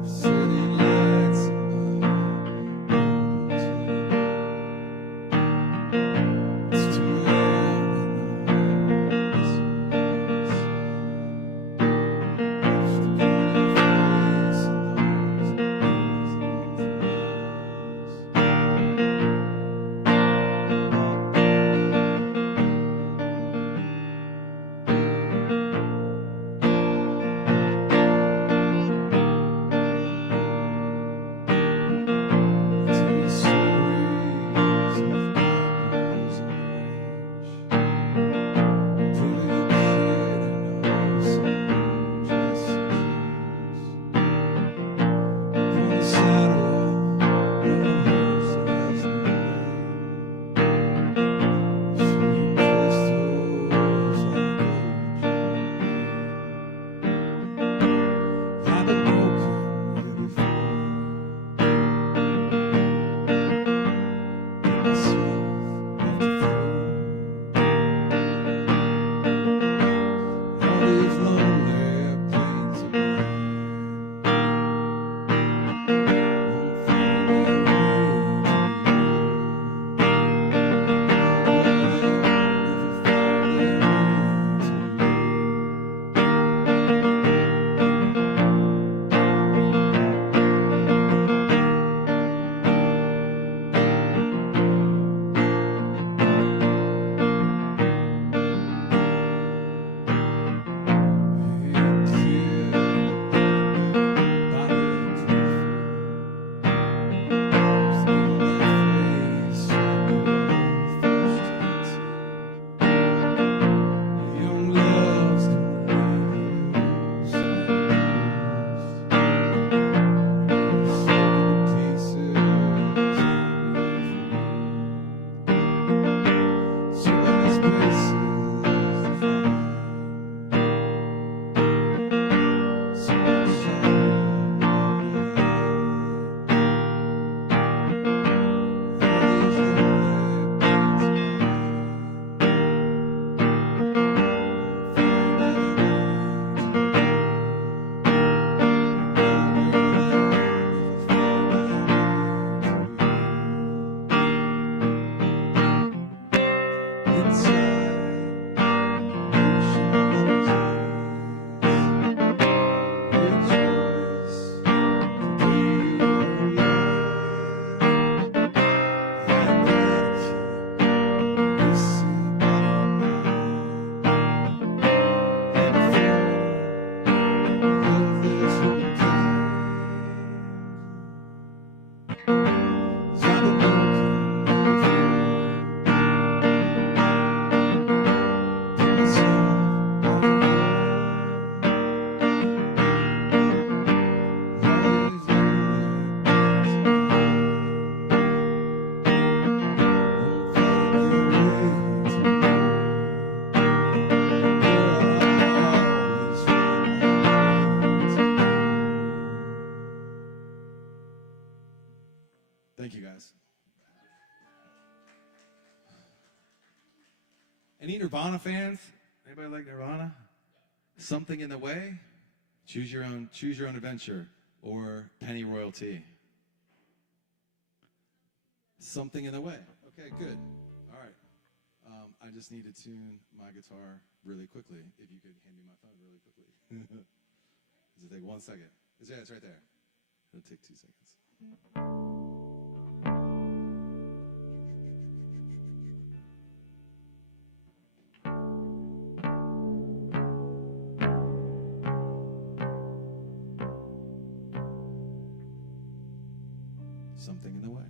City lights Thank you, guys. Any Nirvana fans? Anybody like Nirvana? Something in the Way? Choose your own adventure, or Penny Royalty. Something in the Way. Okay, good. All right. I just need to tune my guitar really quickly. If you could hand me my phone really quickly. Does it take 1 second? Yeah, it's right there. It'll take 2 seconds. Something in the Way.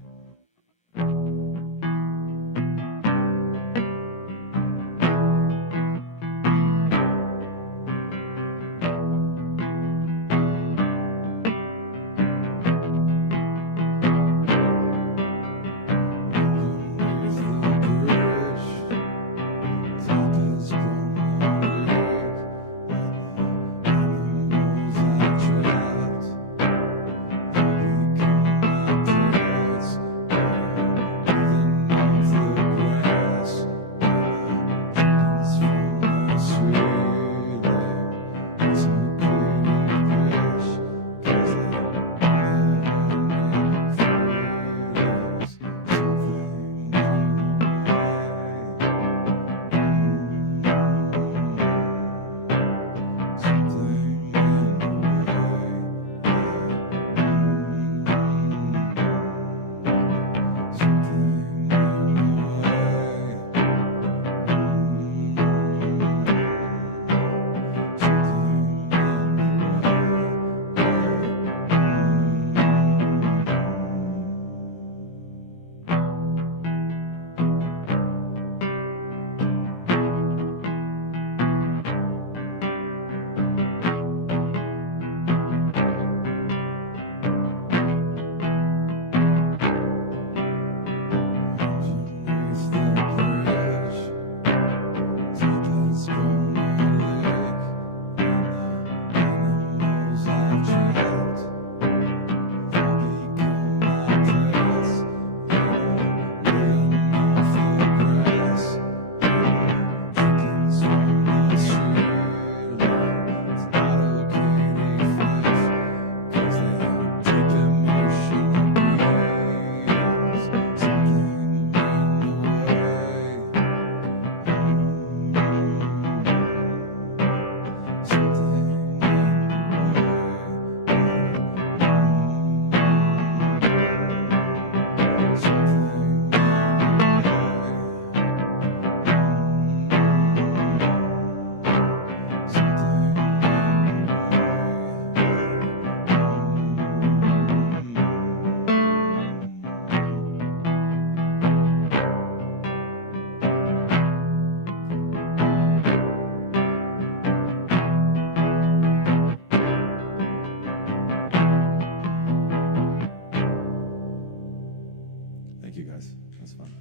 Thank you, guys. That's fun.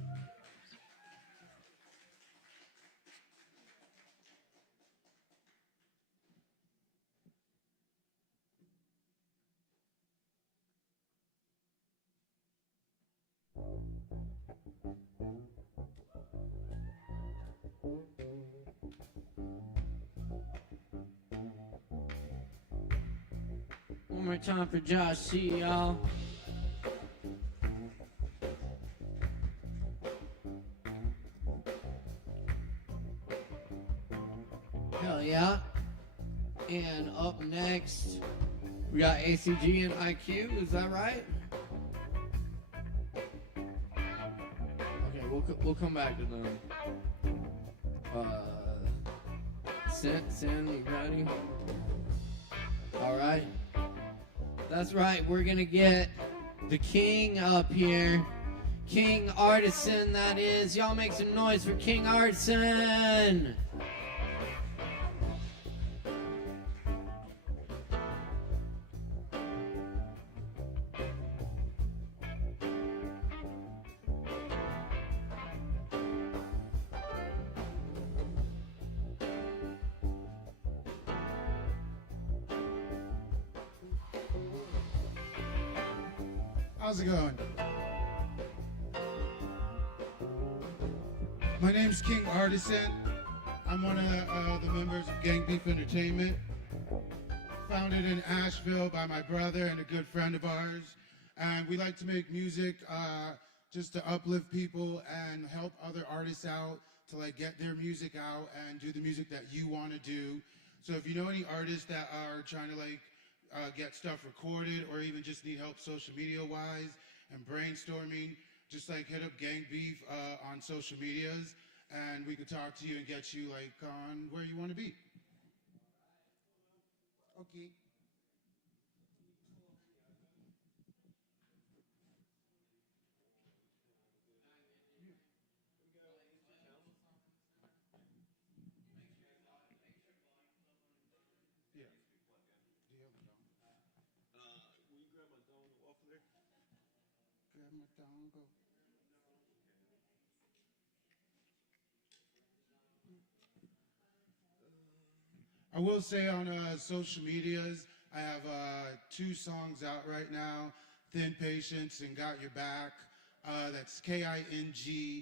One more time for Josh C, y'all. Hell yeah. And up next, we got ACG and IQ. Is that right? Okay, we'll come back to them. Sam, you ready? All right. That's right. We're gonna get the king up here. King Artisan, that is. Y'all make some noise for King Artisan. How's it going? My name's King Artisan. I'm one of the members of Gang Beef Entertainment, founded in Asheville by my brother and a good friend of ours. And we like to make music just to uplift people and help other artists out to like get their music out and do the music that you want to do. So if you know any artists that are trying to like get stuff recorded or even just need help social media wise and brainstorming, just like hit up Gang Beef on social medias and we could talk to you and get you like on where you want to be. Okay. I will say on social medias, I have 2 songs out right now, Thin Patience and Got Your Back. That's KINGARTISIN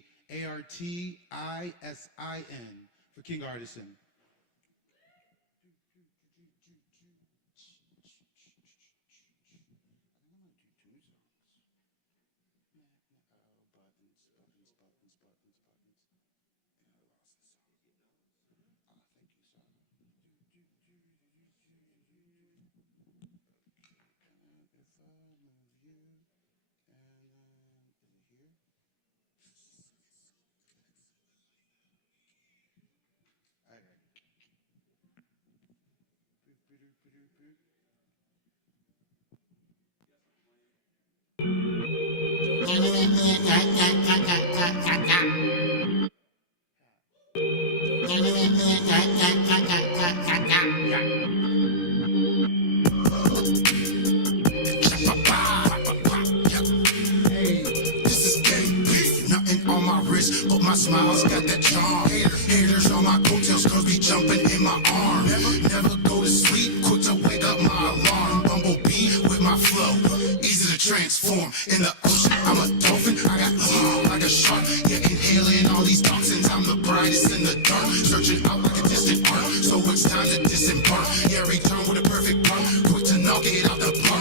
for King Artisan. But my smile's got that charm. Haters on my coattails, cause be jumping in my arm. Never go to sleep, quick to wake up my alarm. Bumblebee with my flow, easy to transform. In the ocean, I'm a dolphin, I got like a shark. Yeah, inhaling all these toxins, I'm the brightest in the dark. Searching out like a distant arc, so it's time to disembark. Yeah, return with a perfect park, quick to knock it out the park.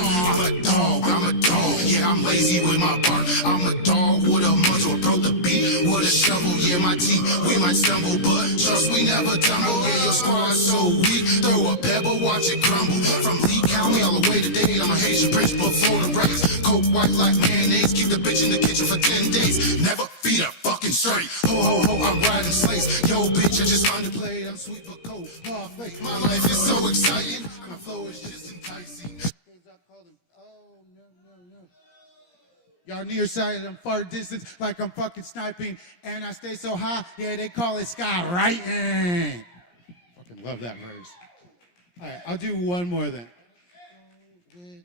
I'm a dog, yeah, I'm lazy with my bark. I'm a dog with a muzzle, approach the beat with a shovel. Yeah, my team, we might stumble, but trust we never tumble. Yeah, your squad's so weak, throw a pebble, watch it crumble. From Lee County all the way to Dade, I'm a Haitian prince before the race. Coke white like mayonnaise, keep the bitch in the kitchen for 10 days. Never feed her fucking straight. Ho ho ho, I'm riding slates. Yo, bitch, I just underplayed. I'm sweet but cold, half-baked. My life is so exciting. My flow is just enticing. Y'all nearsighted, I'm far distance like I'm fucking sniping. And I stay so high, yeah, they call it skywriting. Fucking love that verse. All right, I'll do one more then. Yeah.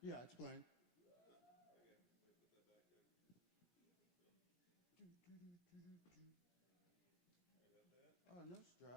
Yeah, it's playing. Oh, no stress.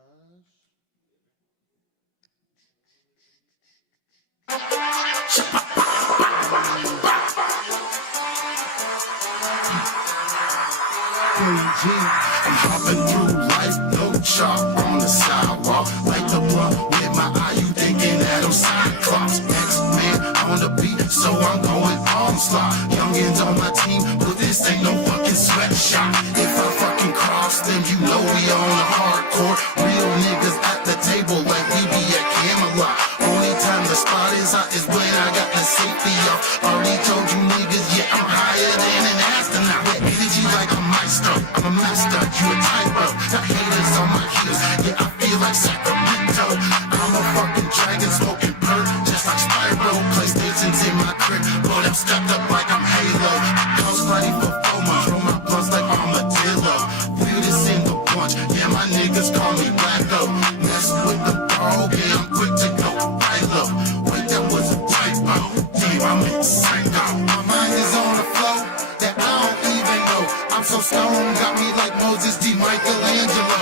I'm hopping through life, no chalk on the sidewalk. Like the blunt with my eye, you thinking that I'm Cyclops. X-Man on the beat, so I'm going onslaught. Youngins on my team, but this ain't no fucking sweatshop. If I fucking cross, then you know we on the hardcore. Real niggas at the table like we be at Camelot. Only time the spot is hot is when I got the safety off. Already told you niggas, yeah, I'm higher than an astronaut. With energy like a maestro, I'm a master, you a typo. Got haters on my heels, yeah, I feel like Sacramento. I'm a fucking dragon smoking perk, just like Spyro. PlayStation's in my crib, but I'm stepped up like I'm Halo. House ready for FOMO, throw my blunts like Armadillo. Feel this in the bunch, yeah, my niggas call me Blacko. Mess with the dog, yeah, I'm quick to go right low. Wait, that was a typo, damn, I'm in psycho. My mind is on the flow that I don't even know. I'm so stoned, got me like Moses D. Michelangelo.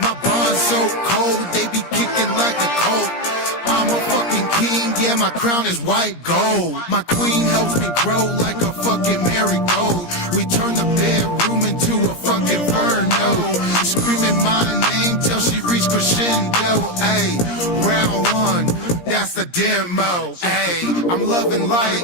My bond's so cold, they be kicking like a colt. I'm a fucking king, yeah. my crown is white gold. My queen helps me grow like a fucking marigold. We turn the bedroom into a fucking inferno. Screaming my name till she reach crescendo. Ayy, round one, that's the demo. Ayy, I'm loving light,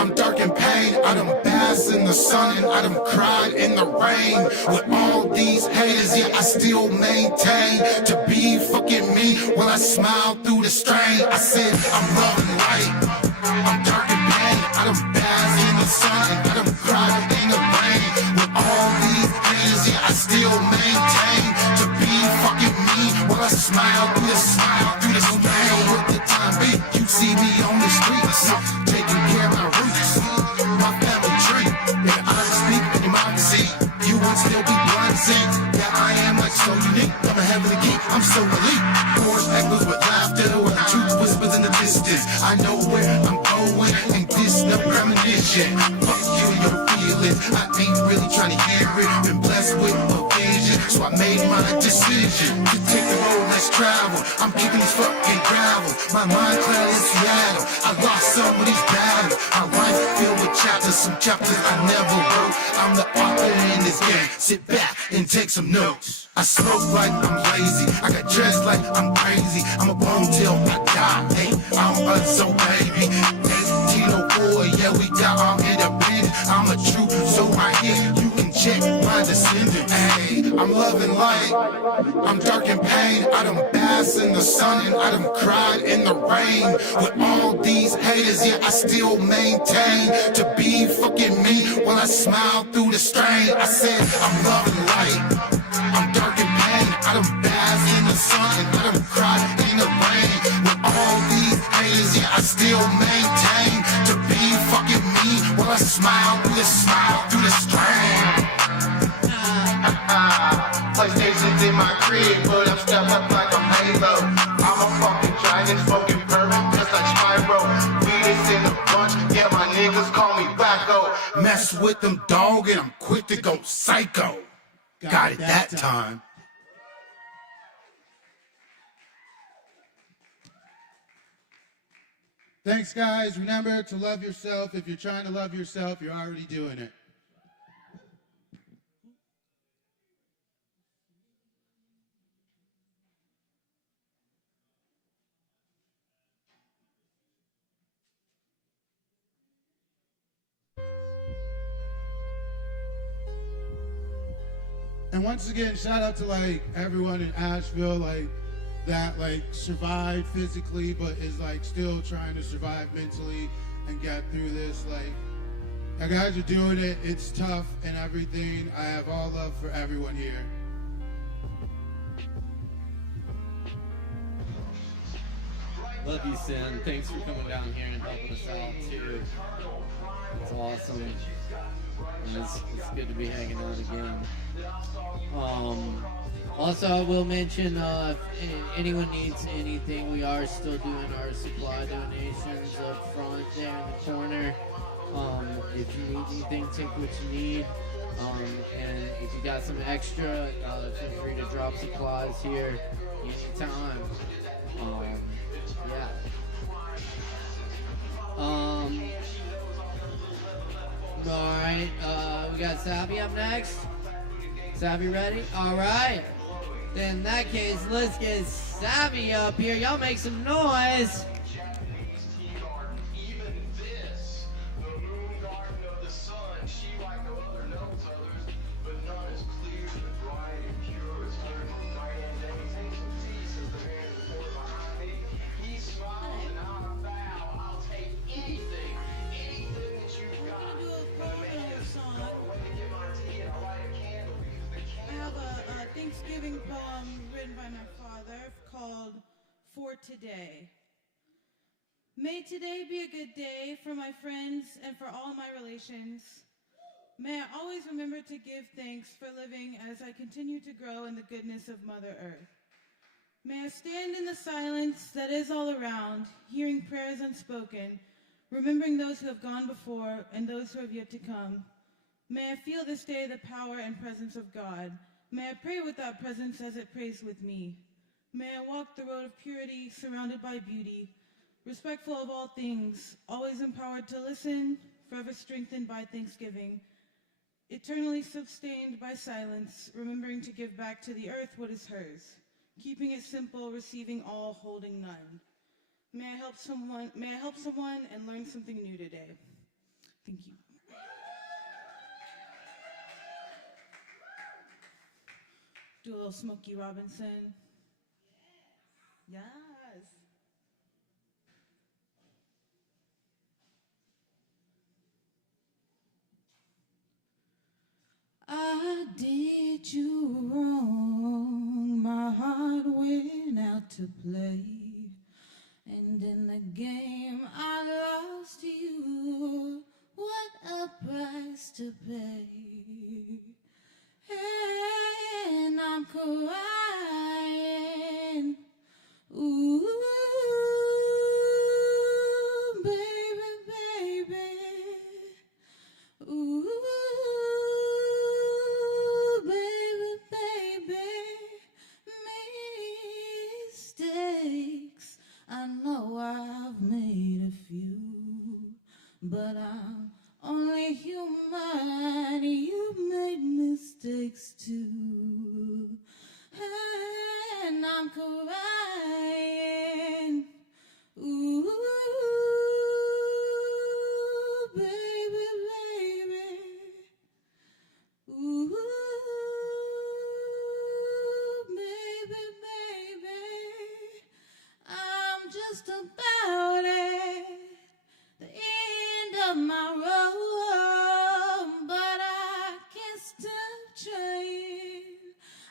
I'm dark in pain. I done bask in the sun and I done cried in the rain. With all these haters, yeah, I still maintain to be fucking me while I smile through the strain. I said I'm loving light, I'm dark in pain. I done bask in the sun and I done cried in the rain. With all these haters, yeah, I still maintain to be fucking me while I smile through the strain. With the time be, you see me on the streets, taking care of my roots, my family tree. If I speak in your mouth see, you would still be blind to see that I am like so unique. I'm a heavenly geek, I'm so elite. Orange echoes with laughter, while the truth whispers in the distance. I know where I'm going, and this no premonition. Fuck you and your feelings, I ain't really trying to hear it. Been blessed with a vision, so I made my decision to take the road, let's travel. I'm kicking this fucking gravel, my mind cloud in Seattle. I lost some of these battles, my life filled with chapters, some chapters I never wrote. I'm the author in this game, sit back and take some notes. I smoke like I'm lazy, I got dressed like I'm crazy. I'm a bone till I die, hey, I'm a so baby. 1804, yeah, we got all independent. I'm a true, so right here, you can check my descendants. Hey, I'm loving light, I'm dark in pain. I done bask in the sun and I done cried in the rain. With all these haters, yeah, I still maintain to be fucking me while I smile through the strain. I said I'm loving light, I'm dark in pain. I done bask in the sun and I done cried in the rain. With all these haters, yeah, I still maintain to be fucking me while I smile through the strain. PlayStation's in my crib, but I'm stepped up like I'm Halo. I'm a fucking dragon, smoking bourbon just like Spyro. Weed is in the bunch, yeah, my niggas call me Wacko. Mess with them dog and I'm quick to go psycho. Got it that time. Thanks, guys. Remember to love yourself. If you're trying to love yourself, you're already doing it. And once again, shout out to like everyone in Asheville, like that like survived physically, but is like still trying to survive mentally and get through this. Like, you guys are doing it. It's tough and everything. I have all love for everyone here. Love you, Sin. Thanks for coming down here and helping us out too. It's awesome. And it's good to be hanging out again. Also, I will mention if anyone needs anything, we are still doing our supply donations up front there in the corner. If you need anything, take what you need. And if you got some extra, feel free to drop supplies here anytime. Yeah. Alright, we got Savvy up next. Savvy ready? Alright. Then in that case, let's get Savvy up here. Y'all make some noise. Thanksgiving poem written by my father called For Today. May today be a good day for my friends and for all my relations. May I always remember to give thanks for living as I continue to grow in the goodness of Mother Earth. May I stand in the silence that is all around, hearing prayers unspoken, remembering those who have gone before and those who have yet to come. May I feel this day the power and presence of God. May I pray with that presence as it prays with me. May I walk the road of purity, surrounded by beauty, respectful of all things, always empowered to listen, forever strengthened by thanksgiving, eternally sustained by silence, remembering to give back to the earth what is hers, keeping it simple, receiving all, holding none. May I help someone and learn something new today. Thank you. Do a little Smokey Robinson. Yes. I did you wrong, my heart went out to play, and in the game I lost you, what a price to pay, and I'm crying, ooh, baby, baby, ooh, mistakes. I know I've made a few, but I'm only human. You made mistakes too, and I'm crying. Ooh, baby, baby. Ooh, baby, baby, I'm just about at the end of my road, but I can't stop trying.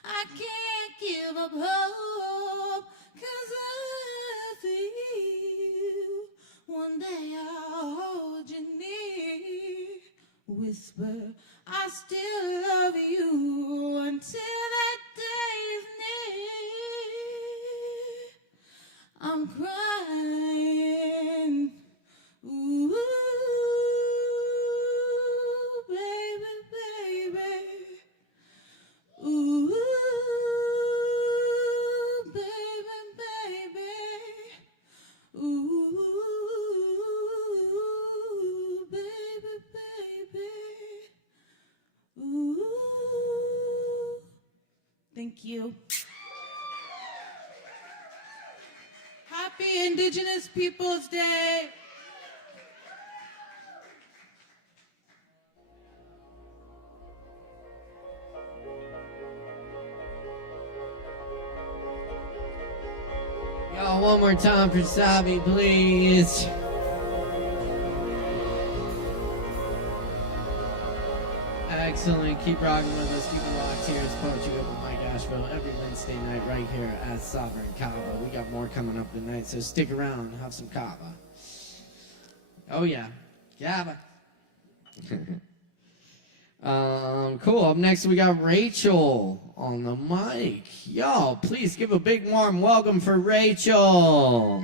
I can't give up hope, 'cause I feel one day I'll hold you near, whisper I still love you until that day is near. I'm crying, ooh, baby, baby, ooh, baby, baby, ooh, baby, baby. Ooh. Thank you. Happy Indigenous Peoples Day. Y'all, one more time for Sabi, please. Excellent. Keep rocking with us. Keep it locked here. It's Poetry Open Mic Asheville every Wednesday night right here at Sovereign Kava. We got more coming up tonight, so stick around and have some Kava. Oh, yeah. Kava. Cool. Up next, we got Rachel on the mic. Y'all, please give a big warm welcome for Rachel.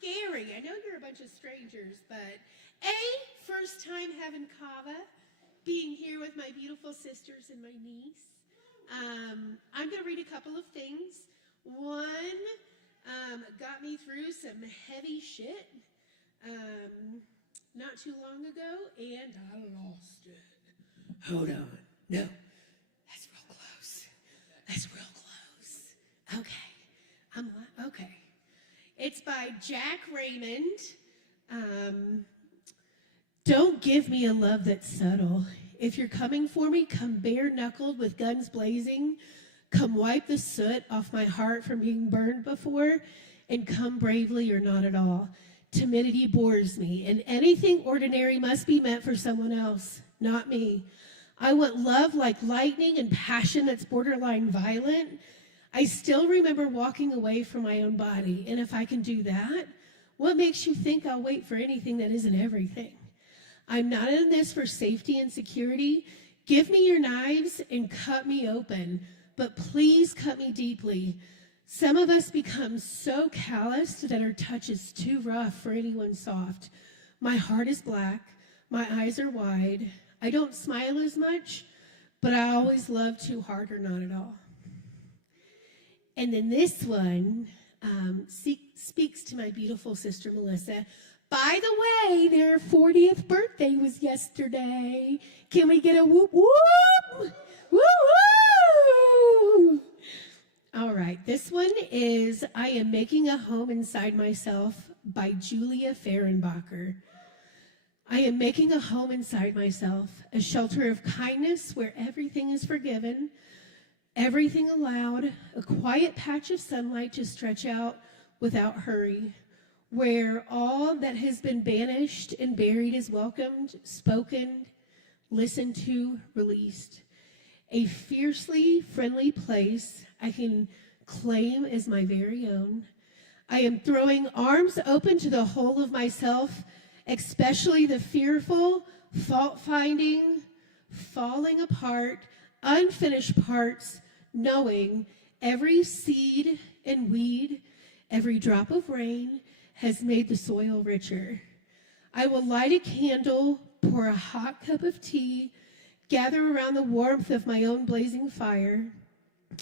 Scary. I know you're a bunch of strangers, but first time having Kava, being here with my beautiful sisters and my niece. I'm going to read a couple of things. One got me through some heavy shit not too long ago, and I lost it. Hold on. No, that's real close. That's real close. Okay. Okay. It's by Jack Raymond. Don't give me a love that's subtle. If you're coming for me, come bare-knuckled with guns blazing. Come wipe the soot off my heart from being burned before, and come bravely or not at all. Timidity bores me, and anything ordinary must be meant for someone else, not me. I want love like lightning and passion that's borderline violent. I still remember walking away from my own body, and if I can do that, what makes you think I'll wait for anything that isn't everything? I'm not in this for safety and security. Give me your knives and cut me open, but please cut me deeply. Some of us become so calloused that our touch is too rough for anyone soft. My heart is black, my eyes are wide. I don't smile as much, but I always love too hard or not at all. And then this one speaks to my beautiful sister, Melissa. By the way, their 40th birthday was yesterday. Can we get a whoop whoop? Woo woo! All right, this one is I Am Making a Home Inside Myself by Julia Fehrenbacher. I am making a home inside myself, a shelter of kindness where everything is forgiven, everything allowed, a quiet patch of sunlight to stretch out without hurry, where all that has been banished and buried is welcomed, spoken, listened to, released. A fiercely friendly place I can claim as my very own. I am throwing arms open to the whole of myself, especially the fearful, fault-finding, falling apart, unfinished parts, knowing every seed and weed, every drop of rain has made the soil richer. I will light a candle, pour a hot cup of tea, gather around the warmth of my own blazing fire.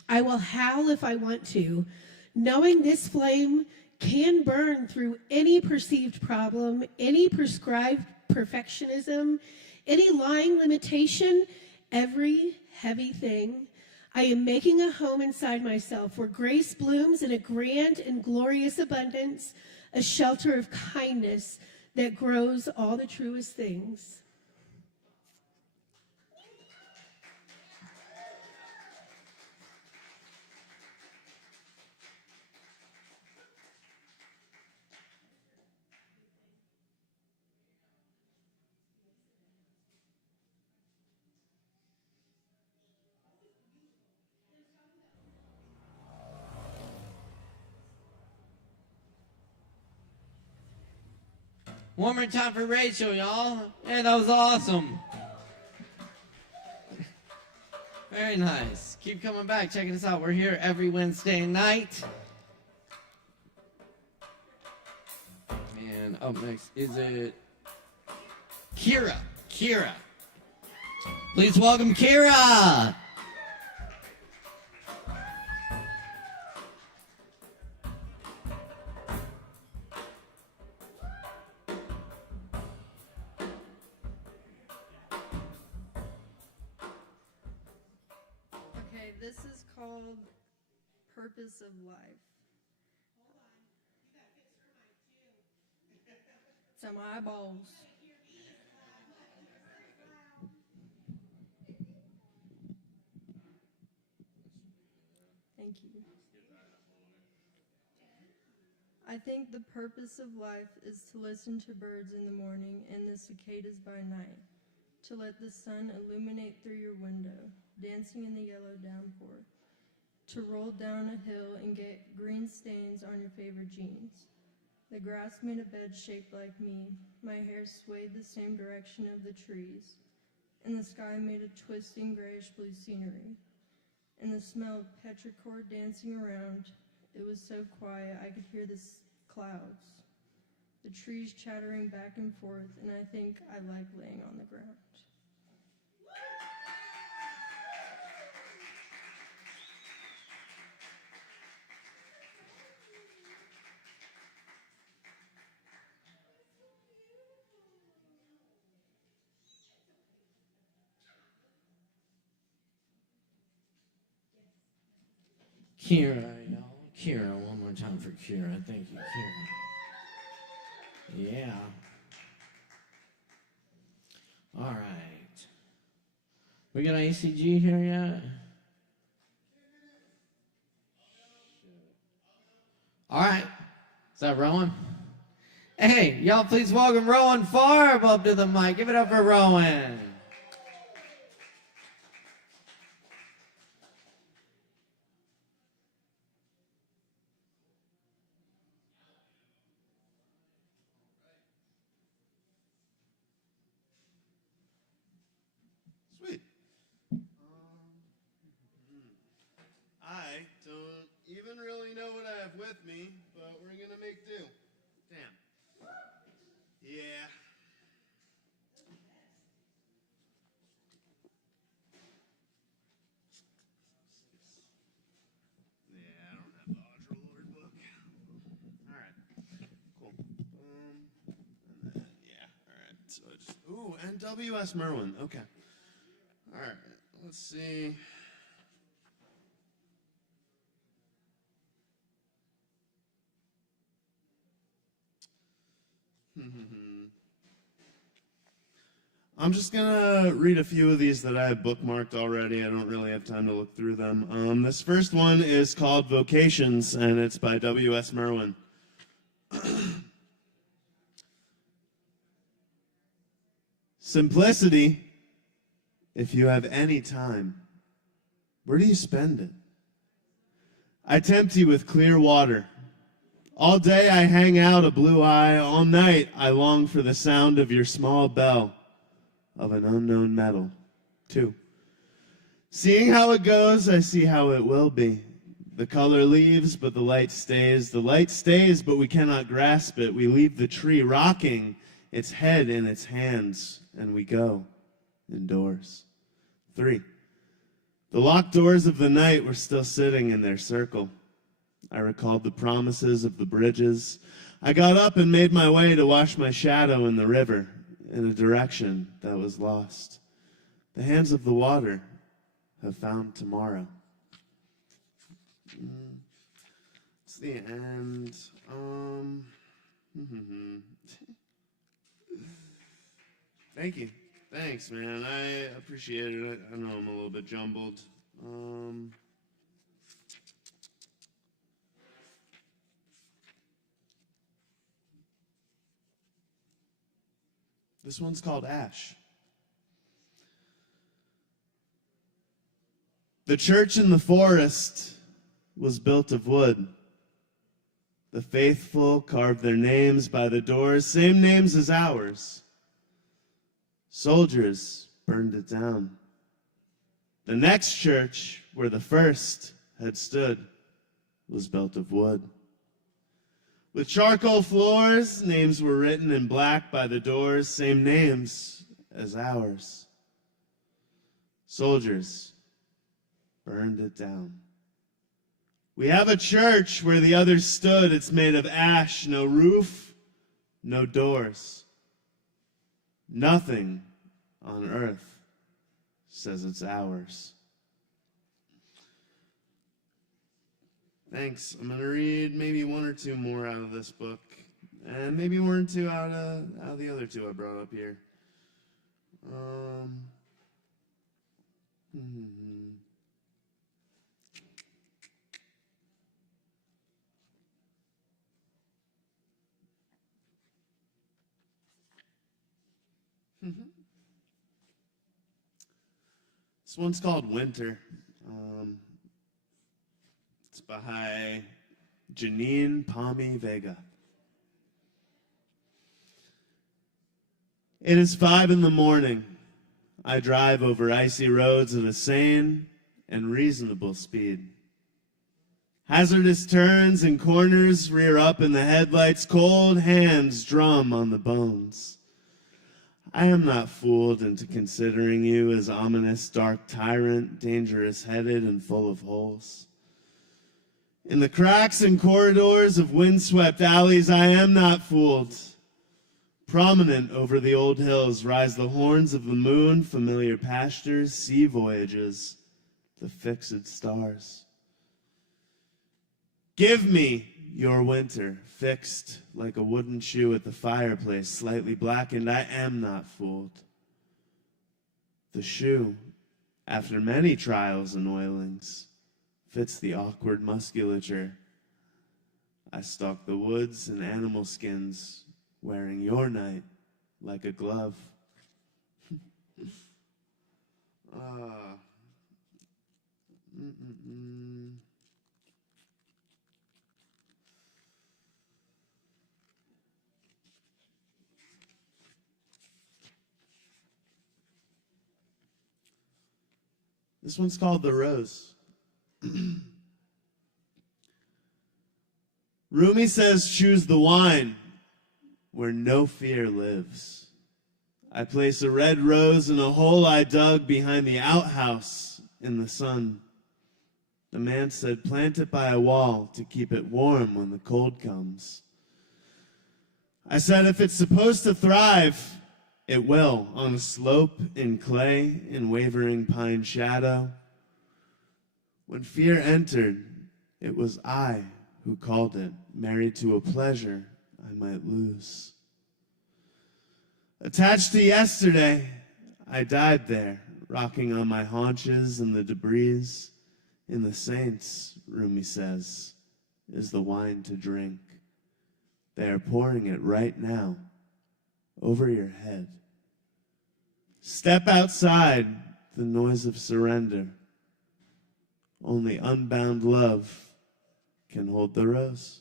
I will howl if I want to, knowing this flame can burn through any perceived problem, any prescribed perfectionism, any lying limitation, every heavy thing. I am making a home inside myself where grace blooms in a grand and glorious abundance, a shelter of kindness that grows all the truest things. One more time for Rachel, y'all. Yeah, that was awesome. Very nice. Keep coming back, checking us out. We're here every Wednesday night. And up next, is it Kira? Kira. Please welcome Kira. Okay, this is called Purpose of Life. It's on my eyeballs. Thank you. I think the purpose of life is to listen to birds in the morning and the cicadas by night, to let the sun illuminate through your window, dancing in the yellow downpour, to roll down a hill and get green stains on your favorite jeans. The grass made a bed shaped like me, my hair swayed the same direction of the trees, and the sky made a twisting grayish blue scenery. And the smell of petrichor dancing around, it was so quiet I could hear the clouds, the trees chattering back and forth, and I think I like laying on the ground. Kira, y'all. Kira, one more time for Kira. Thank you, Kira. Yeah. All right. We got ACG here yet? All right. Is that Rowan? Hey, y'all please welcome Rowan Farb up to the mic. Give it up for Rowan. Sweet. I don't even really know what I have with me, but we're gonna make do. Damn. Yeah. So and W.S. Merwin. Okay. All right. Let's see. I'm just gonna read a few of these that I have bookmarked already. I don't really have time to look through them. This first one is called Vocations, and it's by W.S. Merwin. Simplicity, if you have any time, where do you spend it? I tempt you with clear water. All day I hang out a blue eye. All night I long for the sound of your small bell of an unknown metal. 2. Seeing how it goes, I see how it will be. The color leaves, but the light stays. The light stays, but we cannot grasp it. We leave the tree rocking its head in its hands, and we go indoors. 3. The locked doors of the night were still sitting in their circle. I recalled the promises of the bridges. I got up and made my way to wash my shadow in the river, in a direction that was lost. The hands of the water have found tomorrow. It's the end. Thank you. Thanks, man. I appreciate it. I know I'm a little bit jumbled. This one's called Ash. The church in the forest was built of wood. The faithful carved their names by the doors, same names as ours. Soldiers burned it down. The next church, where the first had stood, was built of wood. With charcoal floors, names were written in black by the doors, same names as ours. Soldiers burned it down. We have a church where the others stood. It's made of ash, no roof, no doors. Nothing on earth says it's ours. Thanks. I'm going to read maybe one or two more out of this book, and maybe one or two out of the other two I brought up here. This one's called Winter. It's by Janine Palmy Vega. It is 5 a.m. I drive over icy roads at a sane and reasonable speed. Hazardous turns and corners rear up in the headlights. Cold hands drum on the bones. I am not fooled into considering you as ominous, dark tyrant, dangerous-headed and full of holes. In the cracks and corridors of windswept alleys, I am not fooled. Prominent over the old hills rise the horns of the moon, familiar pastures, sea voyages, the fixed stars. Give me your winter, fixed like a wooden shoe at the fireplace, slightly blackened. I am not fooled. The shoe, after many trials and oilings, fits the awkward musculature. I stalk the woods and animal skins, wearing your night like a glove. This one's called The Rose. Rumi says, choose the wine where no fear lives. I place a red rose in a hole I dug behind the outhouse in the sun. The man said, plant it by a wall to keep it warm when the cold comes. I said, if it's supposed to thrive, It will, on a slope in clay, in wavering pine shadow. When fear entered, it was I who called it, married to a pleasure I might lose. Attached to yesterday, I died there, rocking on my haunches in the debris. In the saints' room, he says, is the wine to drink. They are pouring it right now, over your head. Step outside, the noise of surrender. Only unbound love can hold the rose.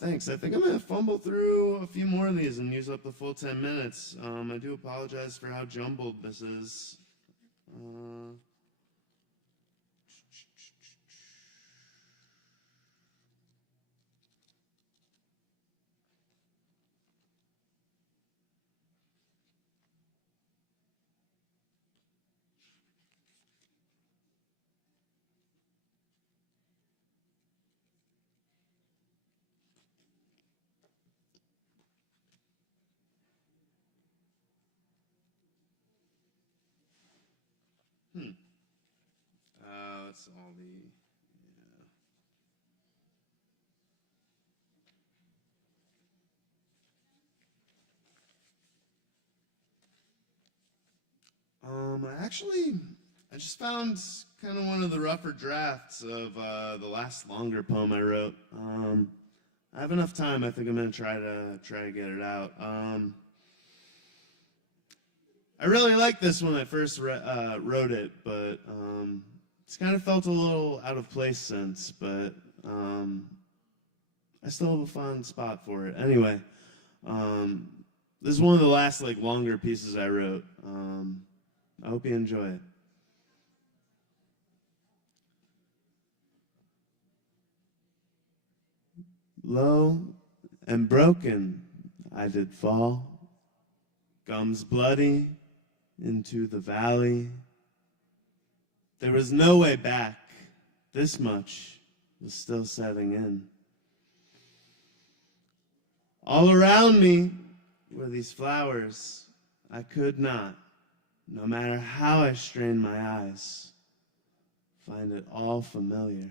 Thanks. I think I'm going to fumble through a few more of these and use up the full 10 minutes. I do apologize for how jumbled this is. That's all the, I just found kind of one of the rougher drafts of the last longer poem I wrote. I have enough time. I think I'm gonna try to get it out. I really liked this when I first wrote it, but it's kind of felt a little out of place since. But I still have a fun spot for it. Anyway, this is one of the last longer pieces I wrote. I hope you enjoy it. Low and broken I did fall, gums bloody into the valley. There was no way back, this much was still setting in. All around me were these flowers I could not, no matter how I strained my eyes, find it all familiar.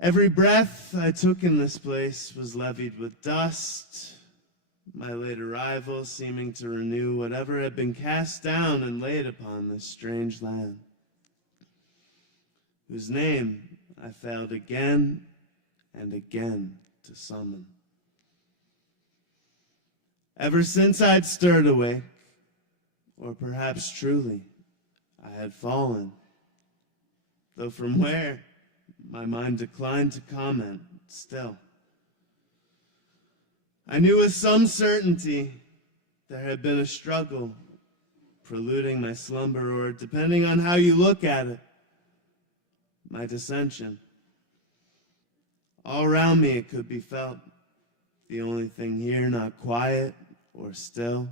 Every breath I took in this place was levied with dust, my late arrival seeming to renew whatever had been cast down and laid upon this strange land, whose name I failed again and again to summon. Ever since I'd stirred awake, or perhaps truly I had fallen, though from where my mind declined to comment still. I knew with some certainty there had been a struggle preluding my slumber, or depending on how you look at it, my dissension. All around me it could be felt, the only thing here not quiet or still.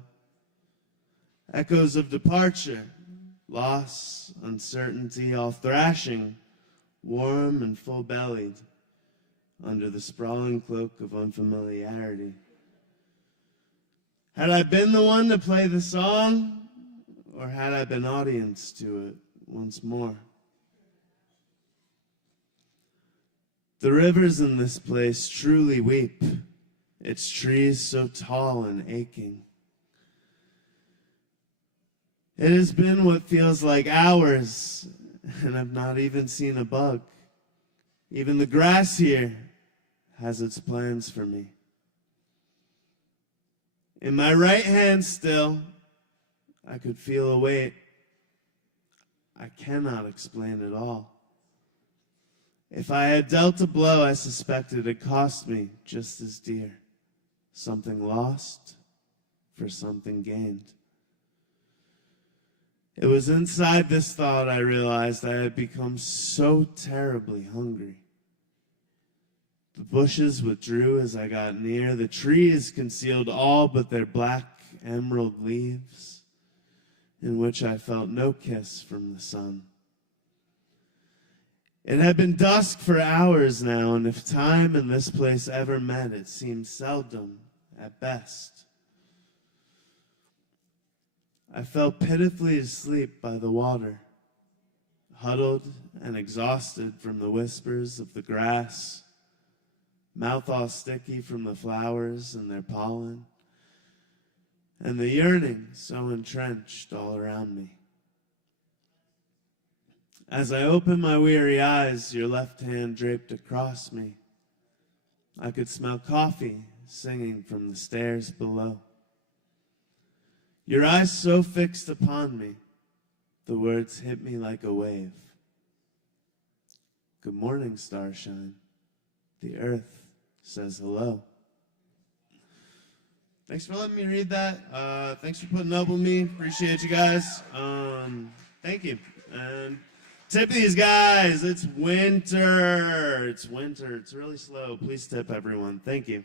Echoes of departure, loss, uncertainty, all thrashing, warm and full-bellied, under the sprawling cloak of unfamiliarity. Had I been the one to play the song, or had I been audience to it once more? The rivers in this place truly weep, its trees so tall and aching. It has been what feels like hours, and I've not even seen a bug. Even the grass here has its plans for me. In my right hand still, I could feel a weight. I cannot explain it all. If I had dealt a blow, I suspected it cost me just as dear. Something lost for something gained. It was inside this thought I realized I had become so terribly hungry. The bushes withdrew as I got near. The trees concealed all but their black emerald leaves, in which I felt no kiss from the sun. It had been dusk for hours now, and if time and this place ever met, it seemed seldom at best. I fell pitifully asleep by the water, huddled and exhausted from the whispers of the grass, mouth all sticky from the flowers and their pollen, and the yearning so entrenched all around me. As I opened my weary eyes, your left hand draped across me. I could smell coffee singing from the stairs below. Your eyes so fixed upon me, the words hit me like a wave. Good morning, starshine. The earth says hello. Thanks for letting me read that. Thanks for putting up with me. Appreciate you guys. Thank you. And tip these guys. It's winter. It's winter. It's really slow. Please tip everyone. Thank you.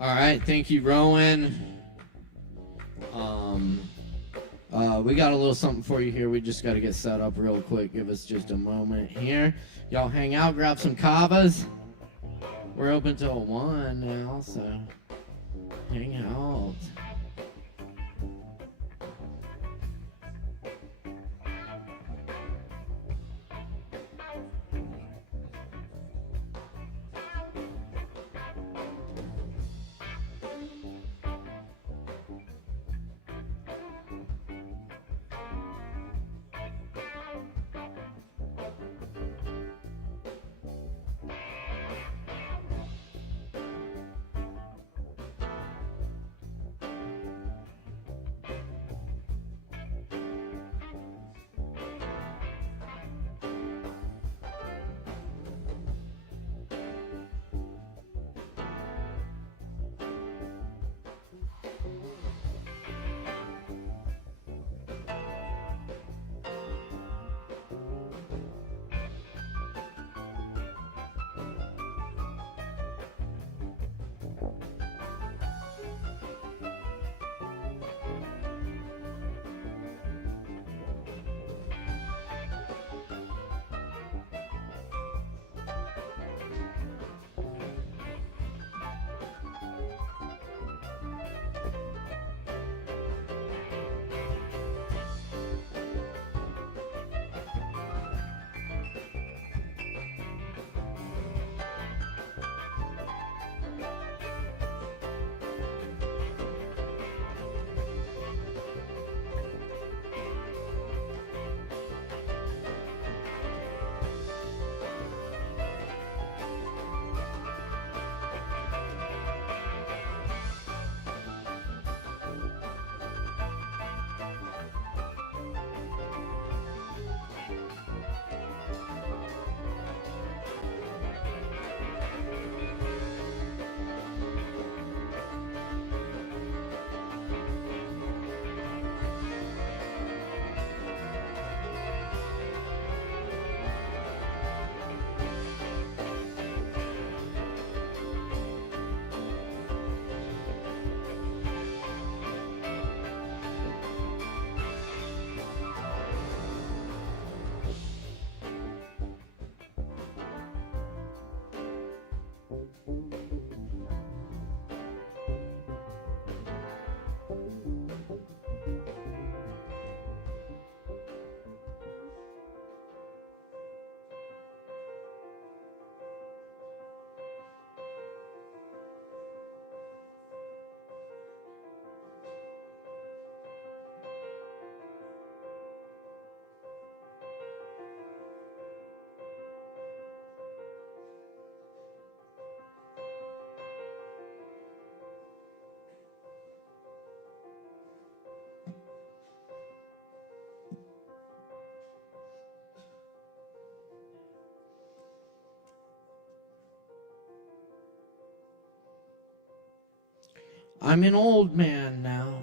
All right, thank you, Rowan. We got a little something for you here. We just got to get set up real quick. Give us just a moment here. Y'all hang out, grab some Kavas. We're open till 1 now, so hang out. I'm an old man now,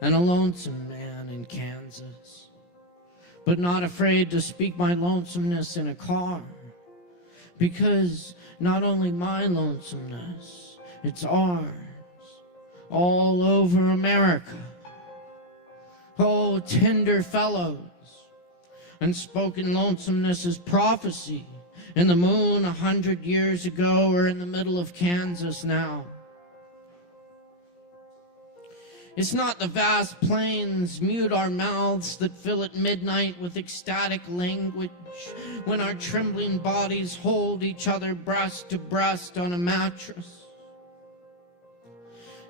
and a lonesome man in Kansas, but not afraid to speak my lonesomeness in a car, because not only my lonesomeness, it's ours, all over America. Oh, tender fellows, unspoken lonesomeness is prophecy in the moon 100 years ago, or in the middle of Kansas now. It's not the vast plains mute our mouths that fill at midnight with ecstatic language when our trembling bodies hold each other breast to breast on a mattress.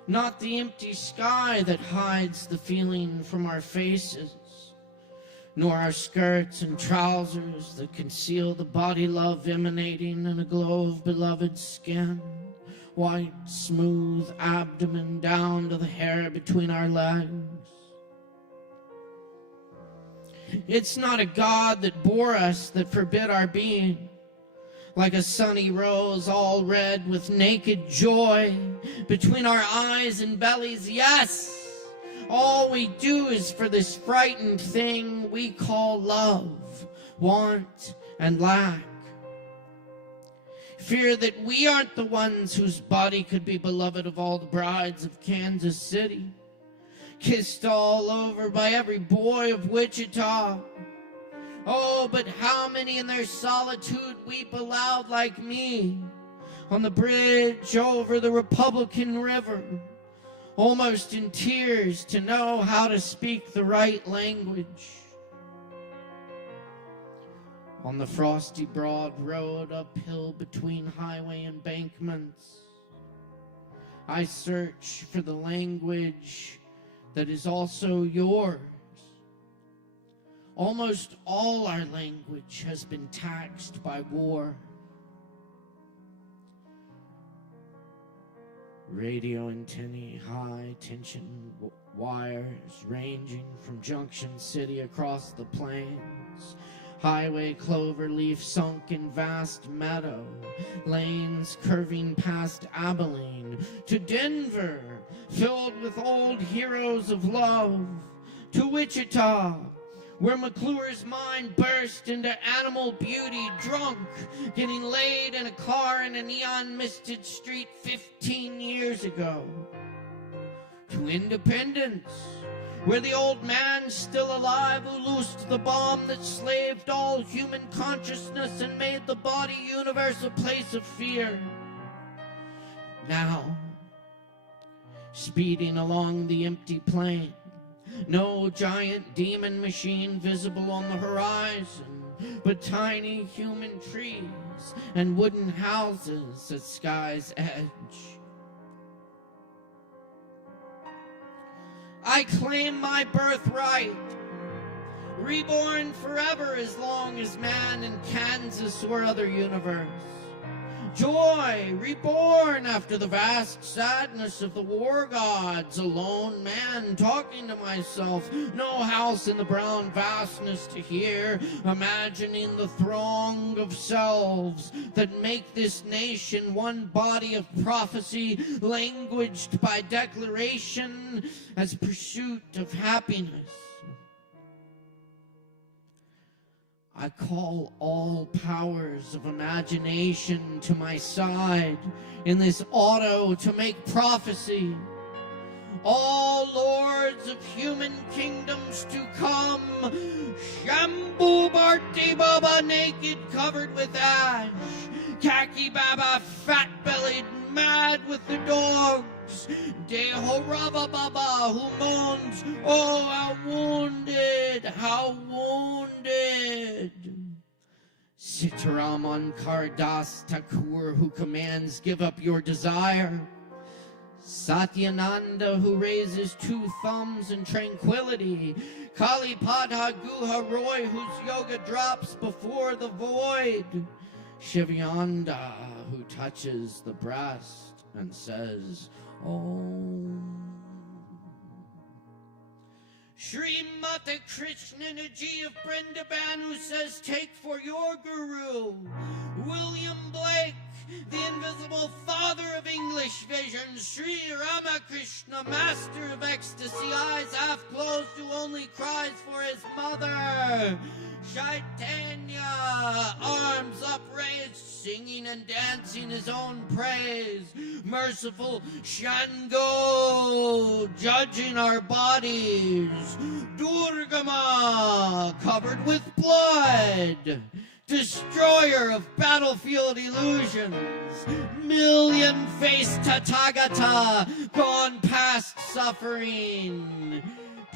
Not the empty sky that hides the feeling from our faces, nor our skirts and trousers that conceal the body love emanating in a glow of beloved skin. White, smooth abdomen down to the hair between our legs. It's not a God that bore us that forbid our being, like a sunny rose all red with naked joy between our eyes and bellies. Yes, all we do is for this frightened thing we call love, want, and lack. Fear that we aren't the ones whose body could be beloved of all the brides of Kansas City, kissed all over by every boy of Wichita. Oh, but how many in their solitude weep aloud like me on the bridge over the Republican River, almost in tears to know how to speak the right language. On the frosty broad road uphill between highway embankments, I search for the language that is also yours. Almost all our language has been taxed by war. Radio antennae, high tension wires ranging from Junction City across the plains. Highway clover leaf sunk in vast meadow, lanes curving past Abilene to Denver, filled with old heroes of love, to Wichita, where McClure's mind burst into animal beauty, drunk, getting laid in a car in a neon-misted street 15 years ago, to Independence, where the old man still alive who loosed the bomb that slaved all human consciousness and made the body universe a place of fear. Now, speeding along the empty plain, no giant demon machine visible on the horizon, but tiny human trees and wooden houses at sky's edge. I claim my birthright, reborn forever as long as man in Kansas or other universe. Joy, reborn after the vast sadness of the war gods, a lone man talking to myself, no house in the brown vastness to hear, imagining the throng of selves that make this nation one body of prophecy, languaged by declaration as pursuit of happiness. I call all powers of imagination to my side in this auto to make prophecy. All lords of human kingdoms to come, Shambhu Bharti Baba naked covered with ash, Khaki Baba fat-bellied mad with the dogs, Dehorava Baba who moans, oh how wounded, how wounded. Sitaraman Kardas Thakur who commands give up your desire, Satyananda who raises 2 thumbs in tranquility, Kali Padha Guha Roy whose yoga drops before the void, Shivananda who touches the breast and says, Om. Srimati Krishnanaji of Brindaban who says, take for your guru, William Blake the invisible father of English vision, Sri Ramakrishna, master of ecstasy, eyes half closed who only cries for his mother. Chaitanya, arms upraised, singing and dancing his own praise. Merciful Shango, judging our bodies. Durgama, covered with blood. Destroyer of battlefield illusions. Million-faced Tathagata, gone past suffering.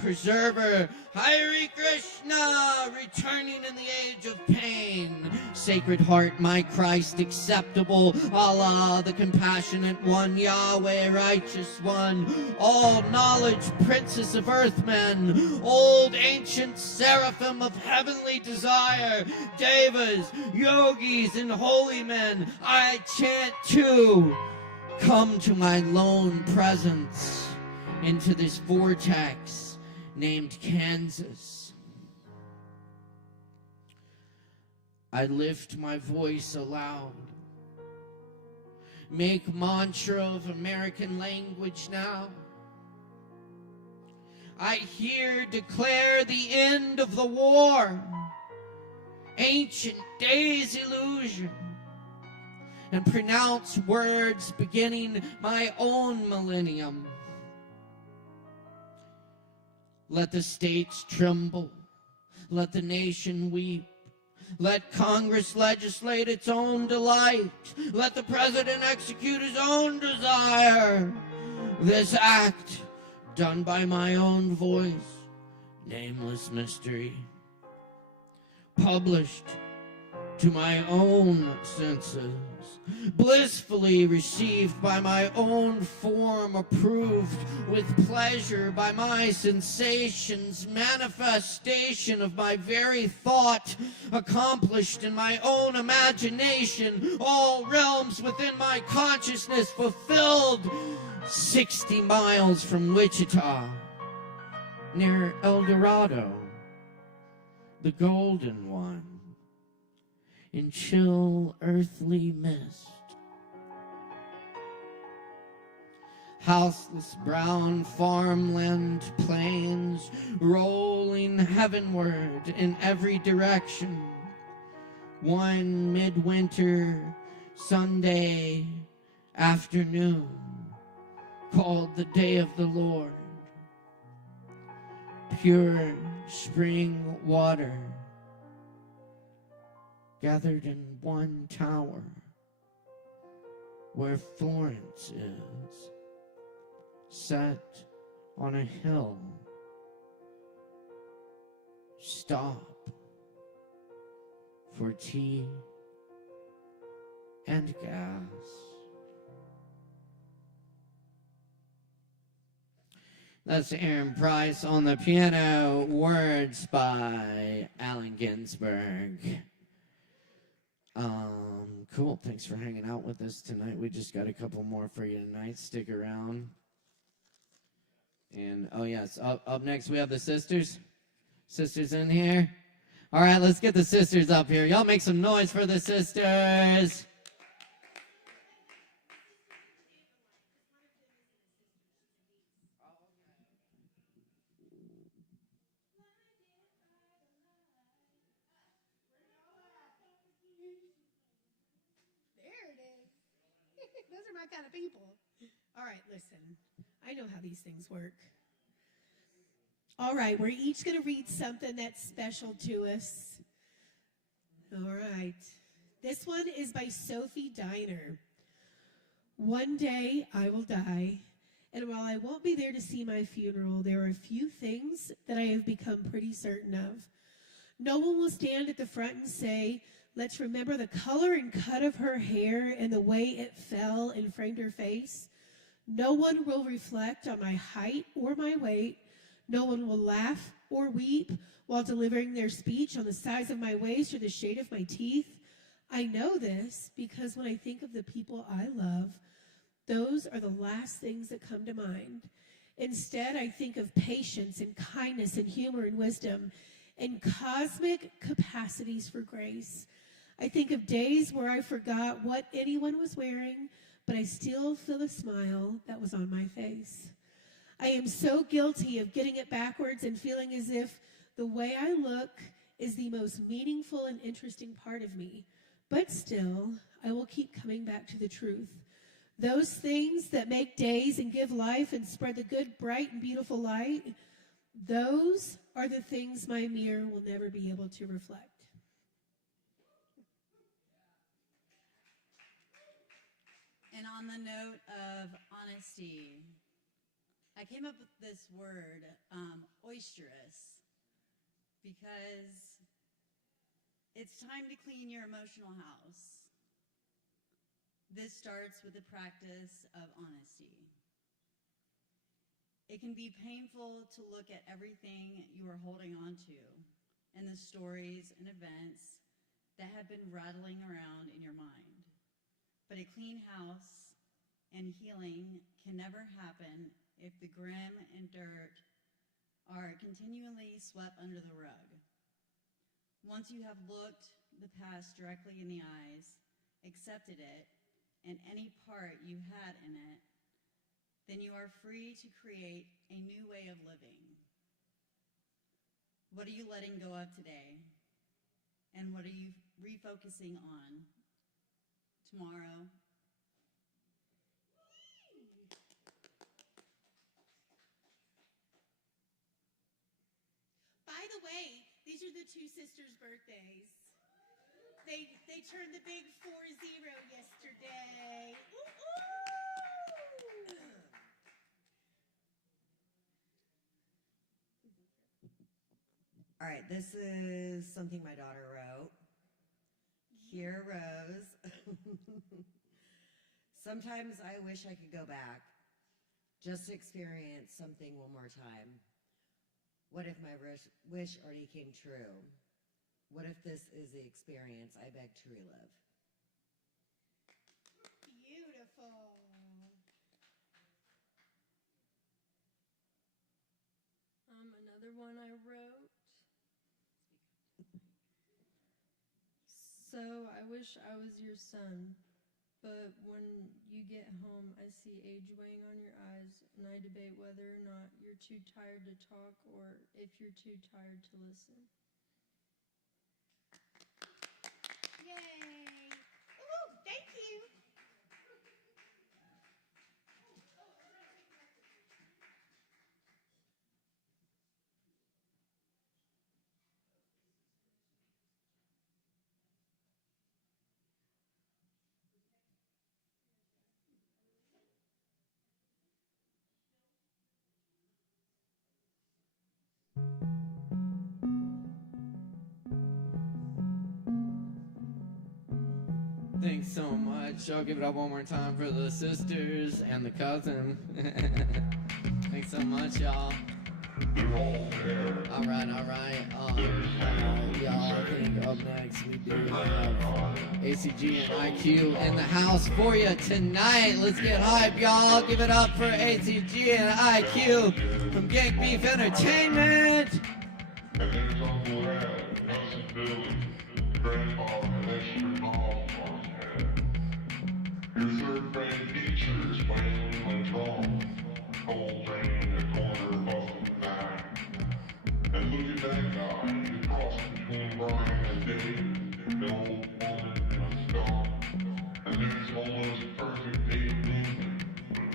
Preserver, Hare Krishna, returning in the age of pain. Sacred Heart, my Christ, acceptable. Allah, the compassionate one. Yahweh, righteous one. All knowledge, princess of earthmen. Old ancient seraphim of heavenly desire. Devas, yogis, and holy men, I chant too. Come to my lone presence, into this vortex named Kansas. I lift my voice aloud. Make mantra of American language now. I here declare the end of the war. Ancient days illusion. And pronounce words beginning my own millennium. Let the states tremble. Let the nation weep. Let Congress legislate its own delight. Let the president execute his own desire. This act, done by my own voice, nameless mystery, published to my own senses, blissfully received by my own form, approved with pleasure by my sensations, manifestation of my very thought, accomplished in my own imagination, all realms within my consciousness fulfilled, 60 miles from Wichita, near El Dorado, the golden one, in chill earthly mist. Houseless brown farmland plains rolling heavenward in every direction. One midwinter Sunday afternoon called the Day of the Lord. Pure spring water gathered in one tower where Florence is, set on a hill. Stop for tea and gas. That's Aaron Price on the piano, words by Allen Ginsberg. Cool. Thanks for hanging out with us tonight. We just got a couple more for you tonight. Stick around. And, oh, yes, up next we have the sisters. Sisters in here. All right, let's get the sisters up here. Y'all make some noise for the sisters. Those are my kind of people. All right, listen. I know how these things work. All right, we're each going to read something that's special to us. All right. This one is by Sophie Diner. One day I will die, and while I won't be there to see my funeral, there are a few things that I have become pretty certain of. No one will stand at the front and say, let's remember the color and cut of her hair and the way it fell and framed her face. No one will reflect on my height or my weight. No one will laugh or weep while delivering their speech on the size of my waist or the shade of my teeth. I know this because when I think of the people I love, those are the last things that come to mind. Instead, I think of patience and kindness and humor and wisdom and cosmic capacities for grace. I think of days where I forgot what anyone was wearing, but I still feel the smile that was on my face. I am so guilty of getting it backwards and feeling as if the way I look is the most meaningful and interesting part of me. But still, I will keep coming back to the truth. Those things that make days and give life and spread the good, bright, and beautiful light, those are the things my mirror will never be able to reflect. And on the note of honesty, I came up with this word, oisterous, because it's time to clean your emotional house. This starts with the practice of honesty. It can be painful to look at everything you are holding on to and the stories and events that have been rattling around in your mind. But a clean house and healing can never happen if the grim and dirt are continually swept under the rug. Once you have looked the past directly in the eyes, accepted it, and any part you had in it, then you are free to create a new way of living. What are you letting go of today? And what are you refocusing on tomorrow? By the way, these are the two sisters' birthdays. They turned the big 4-0 yesterday. Ooh, ooh. All right, this is something my daughter wrote. Here, Rose. Sometimes I wish I could go back, just to experience something one more time. What if my wish already came true? What if this is the experience I beg to relive? Beautiful. Another one I wrote. So I wish I was your son, but when you get home, I see age weighing on your eyes, and I debate whether or not you're too tired to talk or if you're too tired to listen. Yay. Ooh, thank you. Thanks so much. I'll give it up one more time for the sisters and the cousin. Thanks so much, y'all. All right. Y'all, I think up next we do have ACG and IQ in the house for you tonight. Let's get hype, y'all. Give it up for ACG and IQ from Gang Beef Entertainment. And there's Uncle Ed, cousin Billy, grandpa and extra mom on head. Your third grade teacher is playing my drum. Cold rain in the corner buffing back. And look at that guy, the cross between Brian and Dave, the old woman and a skunk. And there's almost perfect Dave Newman,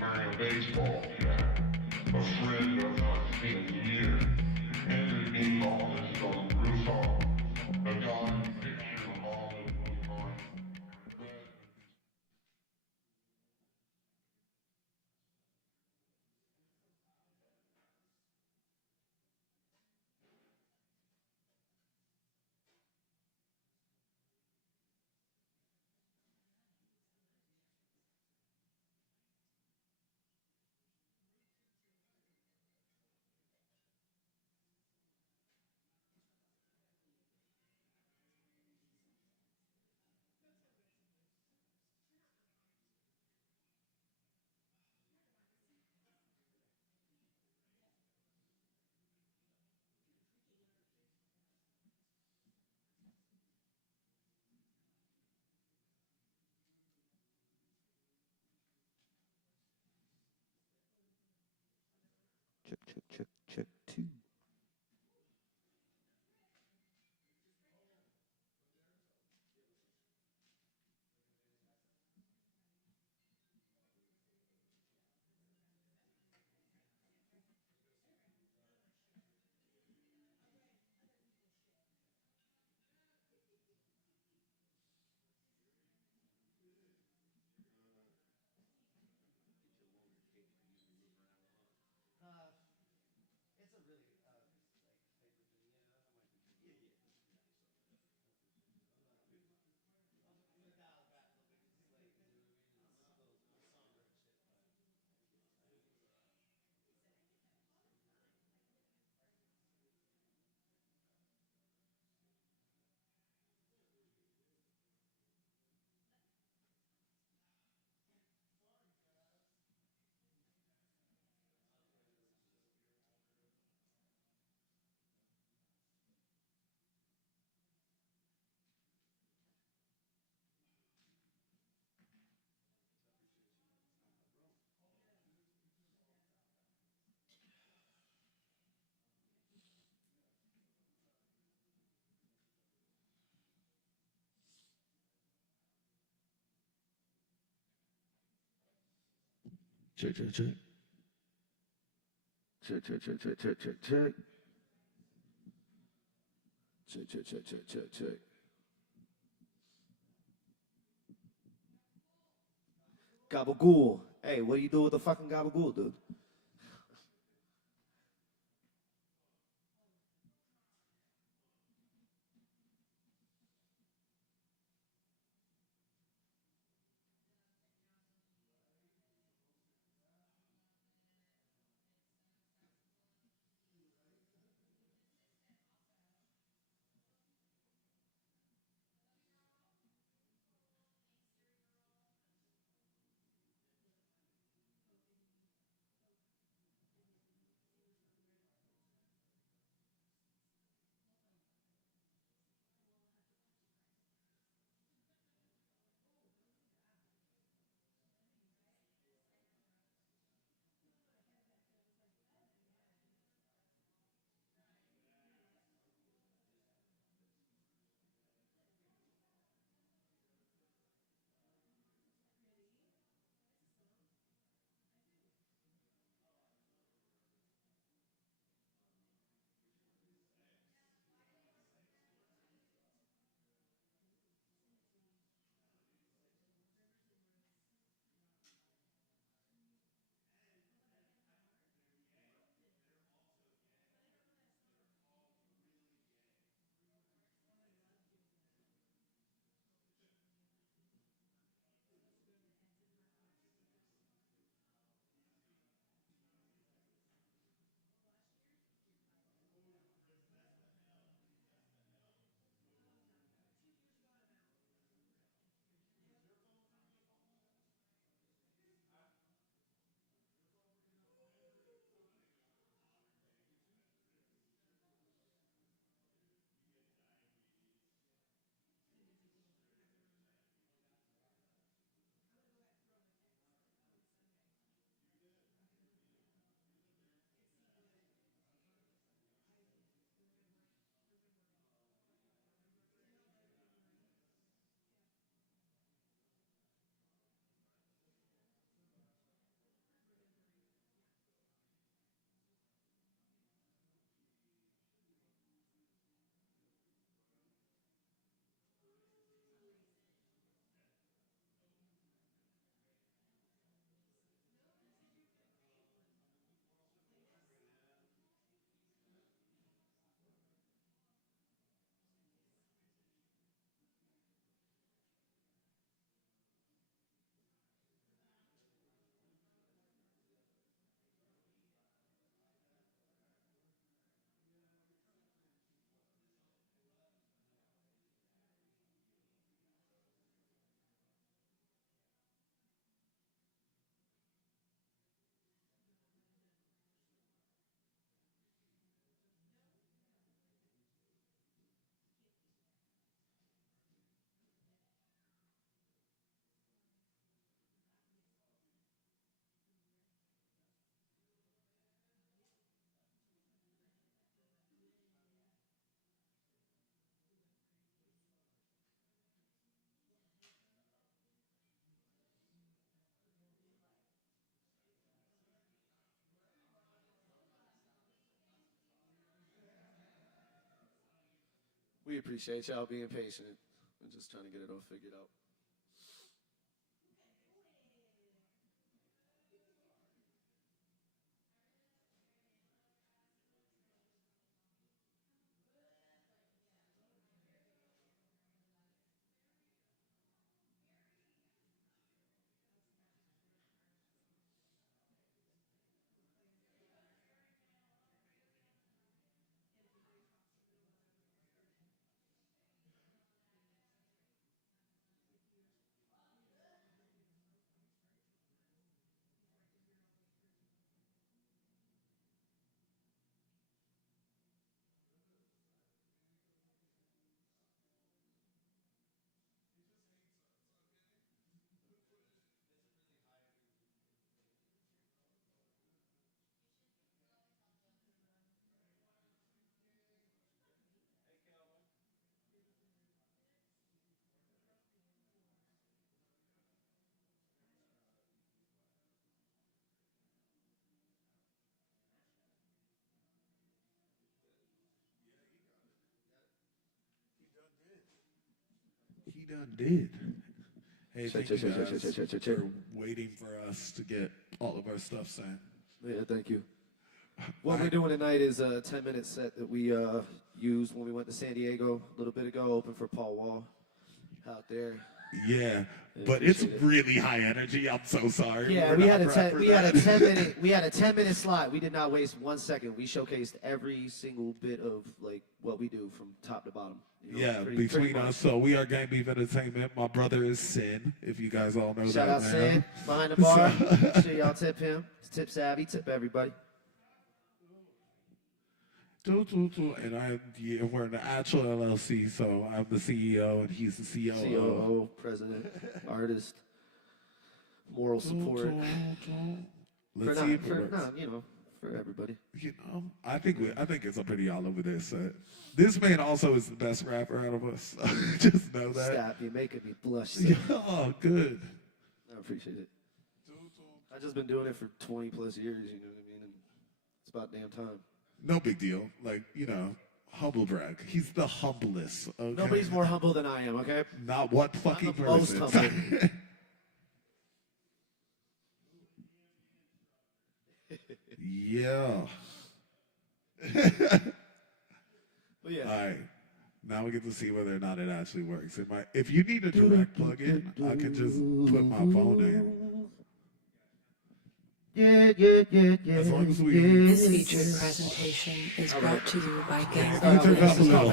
wearing a baseball cap. A friend I've not seen in a year. Henry B. Lawless on the rooftop. A guy picture of Holland was mine. Check, check, check, two. Check, check, check. Check, check, check, check, check, check, check. Check, check, check, check, check, check. Gabagool. Hey, what do you do with the fucking gabagool, dude? We appreciate y'all being patient. We're just trying to get it all figured out. He done did. Hey, Check, thank you check, check, guys check, check, check, check. for waiting for us to get all of our stuff sent. Yeah, thank you. What we're doing tonight is a 10-minute set that we used when we went to San Diego a little bit ago, open for Paul Wall out there. Yeah, but it's really high energy. I'm so sorry. Yeah, We're we not had a prepped for we had a that. 10-minute slot. We did not waste 1 second. We showcased every single bit of like what we do from top to bottom. You know, Yeah, pretty between much. us. So we are Gang Beef Entertainment. My brother is Sin, if you guys all know Shout that. out man. Sin behind the bar. Make sure y'all tip him. He's tip savvy. Tip everybody. And we're an actual LLC, so I'm the CEO and he's the COO. COO, president, artist, moral support. Let's for see if it works. for everybody. You know, I think it's a pretty all over this set. This man also is the best rapper out of us. Just know that. Stop, you're making me blush. Oh, good. I appreciate it. I've just been doing it for 20 plus years, you know what I mean? And it's about damn time. No big deal. Like, humble brag. He's the humblest. Okay? Nobody's more humble than I am, okay? Not one fucking I'm the person. most humble. Yeah. But yeah. All right. Now we get to see whether or not it actually works. If you need a direct plug-in, I can just put my phone in. Yeah. As long as we... This featured presentation is brought to you by Gang Turn it up a little.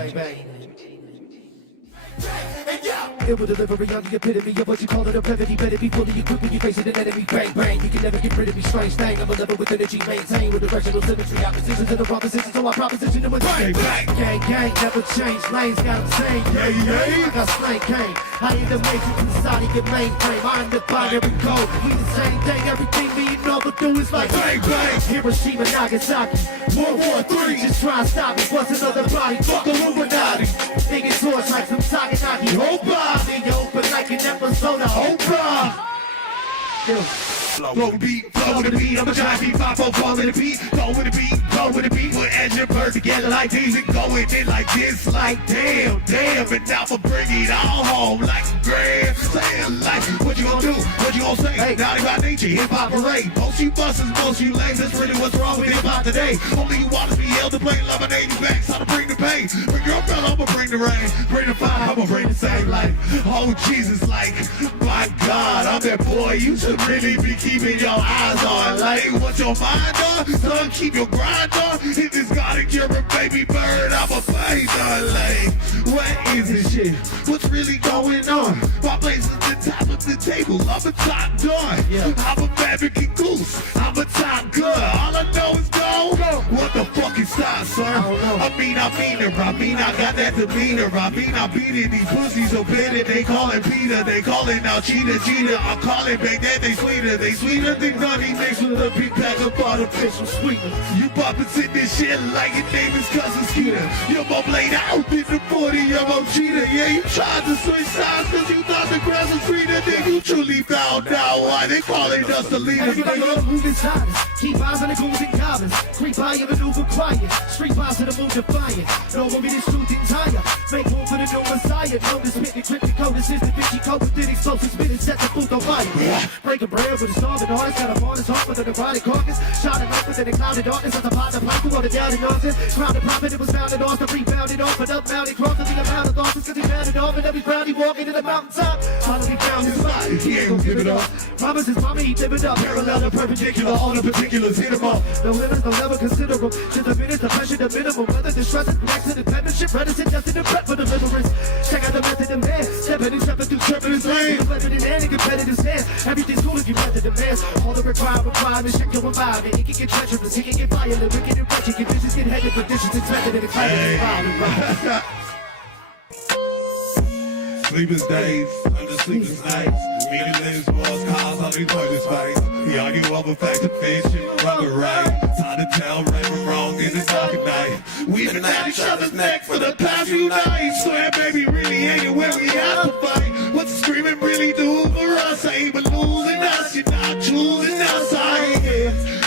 It will deliver beyond the epitome of what you call it a remedy. Better be fully equipped when you face it an enemy. Bang, bang, you can never get rid of me. Strange thing, I'm a level with energy. Maintain with directional symmetry. Oppositions and the propositions, so I proposition them with bang, bang. Gang, gang, never change. Lanes got them same. I got slang cane. I am the matrix inside of your mainframe. I'm the binary code. We the same thing. Everything me and all but do is like bang, bang. Hiroshima, Nagasaki. World War III. Just try and stop it. What's another body? Fuck Illuminati. Thinking torch like some Takanaki. Opa! Then you open like an episode of Oprah. Flow with the beat, flow with the beat. I'm a giant beat, 5-4, fall with the beat. Go with the beat, go with the beat. Put edge and bird together like these and go with it like this. Like damn. And now I'ma bring it all home like a grand slam. Like what you gonna do? What you gonna say? Hey, naughty by nature, hip hop parade. Most you busters, most you lames. That's really what's wrong with hip hop today. Only you want to be held to play, love an 80 back. So to bring the pain. Bring your umbrella, I'ma bring the rain. Bring the fire, I'ma bring the same life. Oh Jesus, like my God, I'm that boy. You should really be keeping your eyes on. Like what your mind on? Son, keep your grind on. If this gotta cure a baby bird, I'm a python. Like what is this shit? What's really going on? My place is the top of the table. I'm a top dog. I'm a American goose. I'm a top gun. All I know is go. What the fuck is that, sir? I mean, I got that demeanor. I beat it. These pussies so bitter. They call it Peter. They call it now cheater. I'm calling back that they sweeter. They sweeter than honey mixed with a big pack of artificial sweetness. You poppin' in this shit like your name is Cousin Skeeter. You're more played out in the 40, you're more cheater. Yeah, you tried to switch sides cause you thought the grass was greener, then you truly found out why they calling us the leaders. Everybody on the move is hottest. Keep eyes on the goons and goblins. Creep by and maneuver quiet. Street bombs to the moon defiant. No one be this truth entire. Make room for the new messiah. Known as spit encrypted code. This is the bitchy code within explosive spit and set the food on fire. Break a bread with a starving artist. Got a honest heart with a neurotic carcass. Shot it up within a cloud of darkness. As a pot of pipe who wrote it down in nonsense. Crowned the prophet, it was founded off. The rebounded off and up mounted. Crossing the amount of losses cause he founded off. And every ground he walking to the mountaintop. Finally found his spot. He ain't gon' give it up. Promise his mama he live it up. Parallel and perpendicular, all the particulars hit him up. No limits, no level considerable. To the minutes, the pressure, the minimum. Whether the stress is next to the penmanship, reticent, destined to prep for deliverance. Check out the method of man. Stepping and stepping through turbulence land. Weapon in hand and competitive stance. Everything's cool if you method demands. All the requirements, check your environment. It can get treacherous, it can get violent, wicked and wretched. Conditions get headed, conditions expected and excited and violent. Sleepless days, under sleepless nights. Meaning things was cause all these voices fight. We argue over facts and fiction, wrong or right. Time to tell right from wrong in the dark at night. We've been at each other's neck for the past few nights. Swear baby really ain't where we have to fight. What's screaming really do for us? Ain't but losing us, you're not choosing us.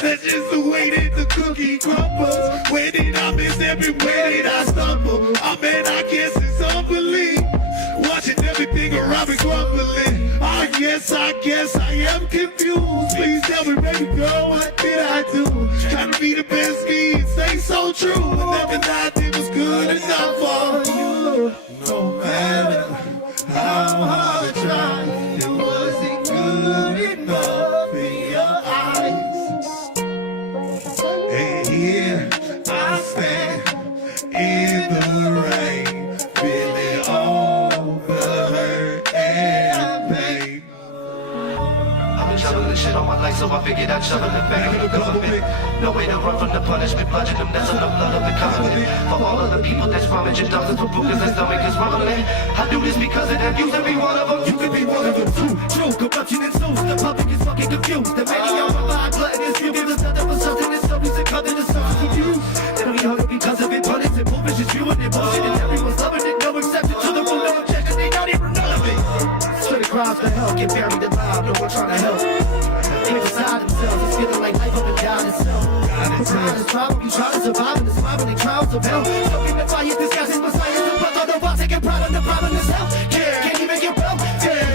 That's just the way that the cookie crumbles. Where did I miss everywhere did I stumble? I mean I guess it's unbelief. Watching everything around me crumbling. I guess I am confused. Please tell me, baby girl, what did I do? Trying to be the best me and stay so true. Never thought it was good enough for you. No matter how hard I tried, it wasn't good enough in your eyes. And here I stand in the rain, feeling all the hurt and pain. I've been shoveling this shit all my life, so I figured I'd shovel it back in the government. No way to run from the punishment, bludgeon them, that's on the blood of the covenant. For all of the people that's rummaging dollars for bookers, their stomach is rumbling. I do this because of them, you can be one of them, you can be one of them too. True, corruption ensues, the public is fucking confused. The many are alive, gluttonous, you give us nothing for something that's so easy, cutting the surface of you. And we hurt it because of it, punished and foolish, it's you and it bullshit, and everyone's loving it, no exception to the rule, no objection, they not even relevant. Straight across the hell, get buried alive, no one trying to help. They beside themselves, it's feeling like life up and down itself. The pride is probably trying to survive in the smiling crowds of hell. Stoking the fire, disguising messiahs, but on the wall, taking pride on the problem is health. Can't even get well,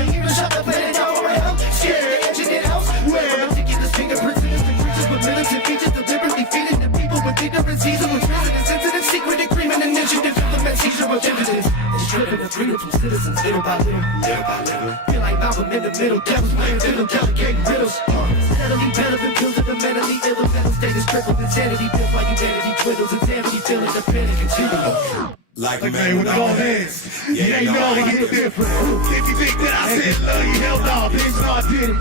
even shut the planet down for hell. Scared the engine in house, where meticulous fingerprints in the creatures with militant features, deliberately feeding the people with ignorance, season with residence, incident, secret agreement, initiative, implement seizure of dividends. Stripping the freedom from citizens, little by little, little by little. Feel like Malcolm in the middle, devils playing fiddle, delegating riddles. Steadily better than pills of the mentally ill, the mental state is crippled, insanity built by humanity dwindles, insanity feeling dependent, continue. Like a man with all hands, yeah, you know I hit different. If you think that I said love you, hell no, bitch, no, I didn't.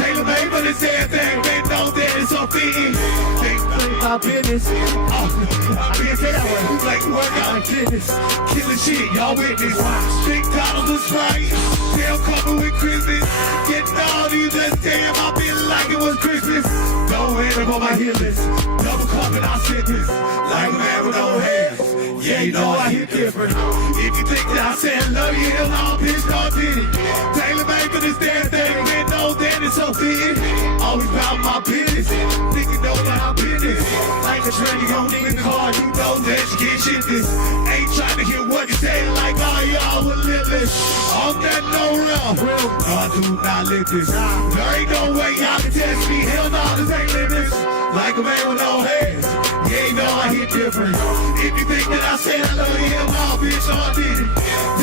Taylor made for this damn thing, they know that it's all fitting. Think my business, I been say that way, like workout, fitness, killing shit, y'all witness. Big dollars was right, damn cover with Christmas. Getting all these less damn, I feel like it was Christmas. No hand up on my hit list, double cup and I sit this. Like a man with no hands. Yeah, you know I hit different. If you think that I said love you, hell no, bitch, no, did it. Taylor made for this damn thing, man, know that it's so fitting. Always about my business, nigga know that I'm business. Like a train, you gon' need a car, you know that you can't shit this. Ain't trying to hear what you say, like all y'all were living. On that no realm, no, I do not live this. There ain't no way y'all can test me, hell no, this ain't limits. Like a man with no hands, yeah, you know I hit different. If you think that I said I love you, hell no, bitch, I did it.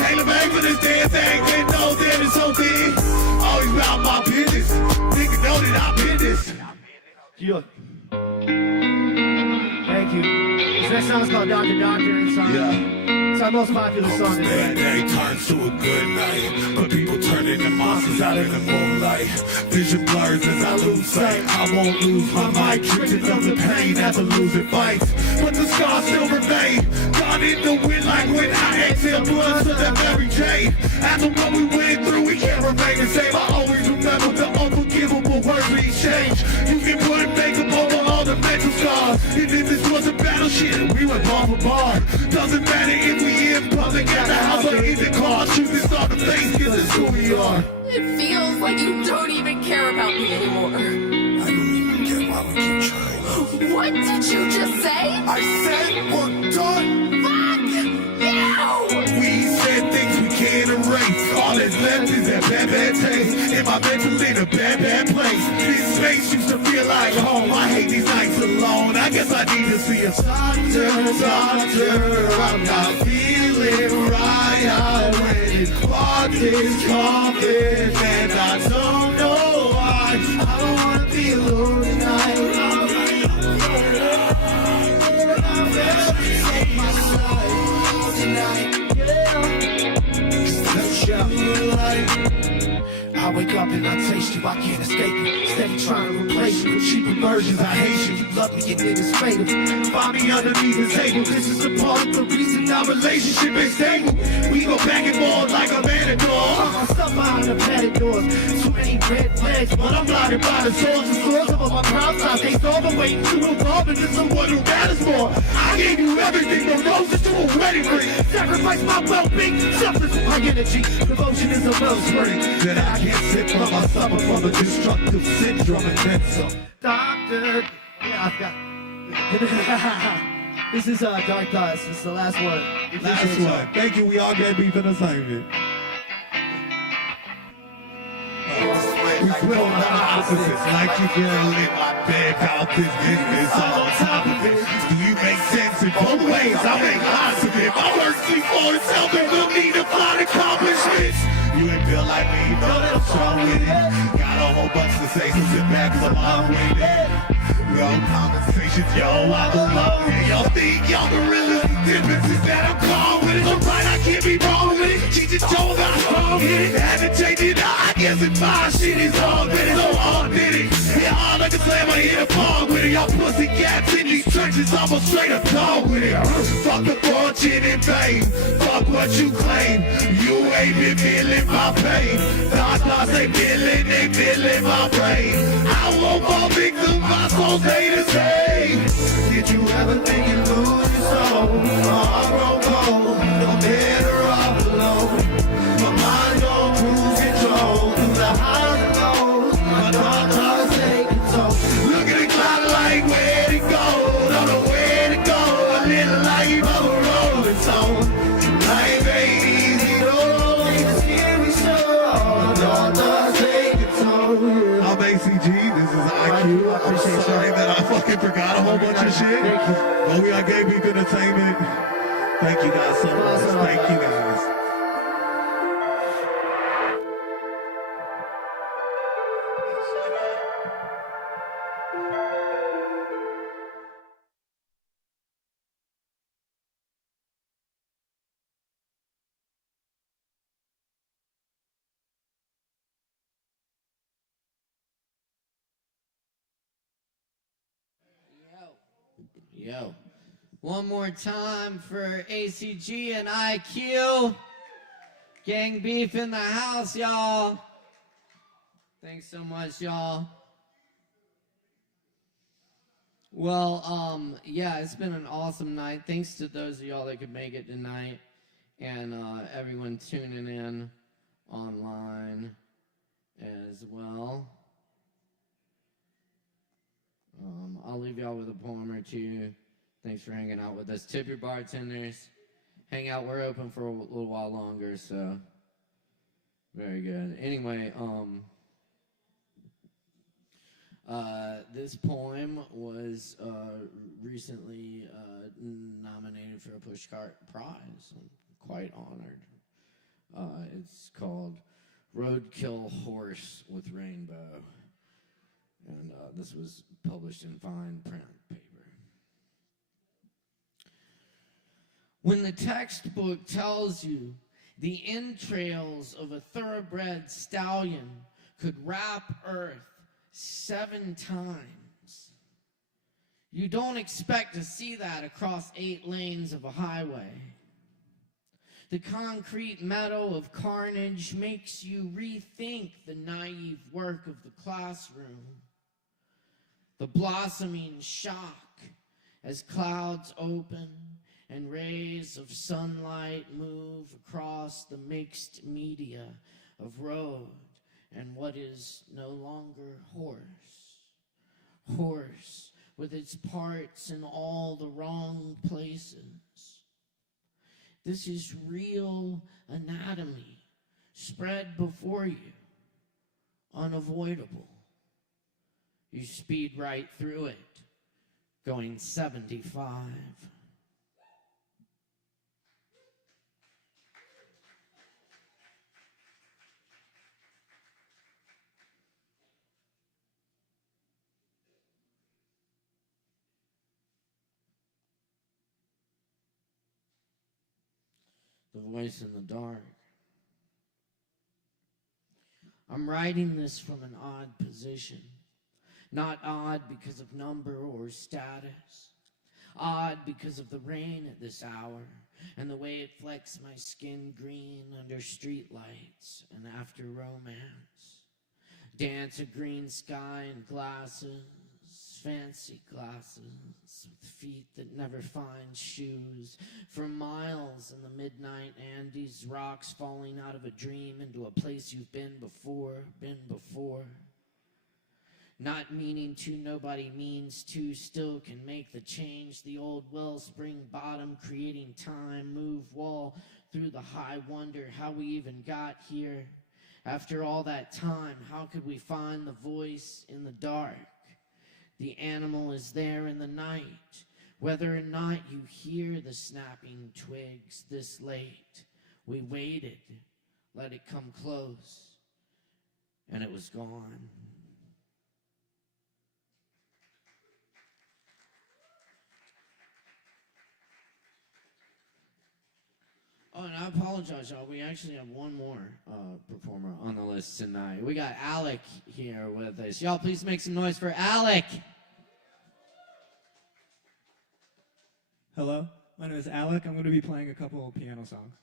Taylor made for this damn thing, they know that it's so big. Always about my business, nigga know that I been this. Yeah. Thank you. This next song's called Dr. Doctor. It's our most popular song today. Bad day turns to a good night, but people turn into monsters out in the moonlight. Vision blurs as I lose sight. I won't lose my mind, tricked to numb the pain as a loser fights. But the scars still remain. Gone in the wind like when I exhale blood to that very chain. After what we went through, we can't remain the same. I always remember the unforgivable words we exchanged. You can put makeup over all the mental scars. And if this was a battle shit, we went bar for bar. Doesn't matter if we in public at the house or in the car. Shoot this on the face, 'cause it's who we are. It feels like you don't even care about me anymore. I don't even care why we keep trying. What did you just say? I said we're done. Fuck you! We said things we can't erase. All that's left is that bad, bad taste. Am I mentally in a bad, bad place? This space used to feel like home. I hate these nights alone. I guess I need to see a doctor. I'm not feeling right. I went and bought this coffin, and I don't know why. I don't wanna be alone tonight. Take my side tonight, yeah. Let's show. I wake up and I taste you, I can't escape you. Steady trying to replace you with cheaper versions. I hate you, you love me, your niggas fatal. Find me underneath the table. This is a part of the reason our relationship ain't stable. We go back and forth like a matador. I'm stuck behind the padded doors. Too many red flags, but I'm blinded by the source. The source of all my problems, I stay sober, waiting to evolve into someone who matters more. I gave you everything from roses to a wedding ring. Sacrifice my well-being, suffer for my energy. Devotion is a wellspring that I can't sip from. I suffer from a destructive syndrome and then some. Doctor, yeah, I've got. This is Dark Thoughts. This is the last one. Last one. Thank you. We all get beef in assignment. We put on the opposites like you girl in my bed. About this business all on top of it. Do you make sense in both ways? I make lots of it. My work speaks for itself and will need to find accomplishments. You ain't feel like me, you know that I'm strong with it. Got a whole bunch to say, so sit back, 'cause I'm on with it. Yo, conversations, yo, I belong here. Y'all think y'all gorillas, the difference is that I'm calm with it. I'm right, I can't be wrong with it. She just told that I'm strong with it. Haven't changed it, I guess if my shit is on with it, so on did it. Yeah, all like a slam, I hit a bong with it. Y'all pussy cats in these trenches, I'm a straight up dog with it. Fuck the fortune in vain, fuck what you claim. You ain't been feeling my pain. Thoughts ain't feeling my brain. I won't fall victim, my soul stay the same. Did you ever think you'd lose your soul? Heart grow cold, I'm better off alone. My mind on cruise control, through the highs and lows. My thoughts take control. Look at the clock like where to go, don't know where to go. A little life of a rolling stone. Life ain't easy, though. It's here we show. My thoughts take control. I'm ACG, this is IQ. I'm sorry that I fucking forgot a whole bunch of shit. But we are gave me good entertainment. Thank you guys so much. Thank you guys. Yo. One more time for ACG and IQ. Gang beef in the house, y'all. Thanks so much, y'all. Well, yeah, it's been an awesome night. Thanks to those of y'all that could make it tonight and everyone tuning in online as well. I'll leave y'all with a poem or two. Thanks for hanging out with us. Tip your bartenders. Hang out. We're open for a little while longer, so very good. Anyway, this poem was recently nominated for a Pushcart Prize. I'm quite honored. It's called Roadkill Horse with Rainbow. And this was published in fine print paper. When the textbook tells you the entrails of a thoroughbred stallion could wrap Earth 7 times, you don't expect to see that across 8 lanes of a highway. The concrete meadow of carnage makes you rethink the naive work of the classroom. The blossoming shock as clouds open and rays of sunlight move across the mixed media of road and what is no longer horse. Horse with its parts in all the wrong places. This is real anatomy spread before you, unavoidable. You speed right through it, going 75. The voice in the dark. I'm writing this from an odd position. Not odd because of number or status. Odd because of the rain at this hour and the way it flecks my skin green under streetlights and after romance. Dance a green sky and glasses, fancy glasses with feet that never find shoes. For miles in the midnight Andes, rocks falling out of a dream into a place you've been before. Not meaning to, nobody means to, still can make the change. The old wellspring bottom, creating time, move wall through the high wonder how we even got here. After all that time, how could we find the voice in the dark? The animal is there in the night, whether or not you hear the snapping twigs this late. We waited, let it come close, and it was gone. Oh, and I apologize, y'all. We actually have one more performer on the list tonight. We got Alec here with us. Y'all, please make some noise for Alec. Hello, my name is Alec. I'm going to be playing a couple of piano songs.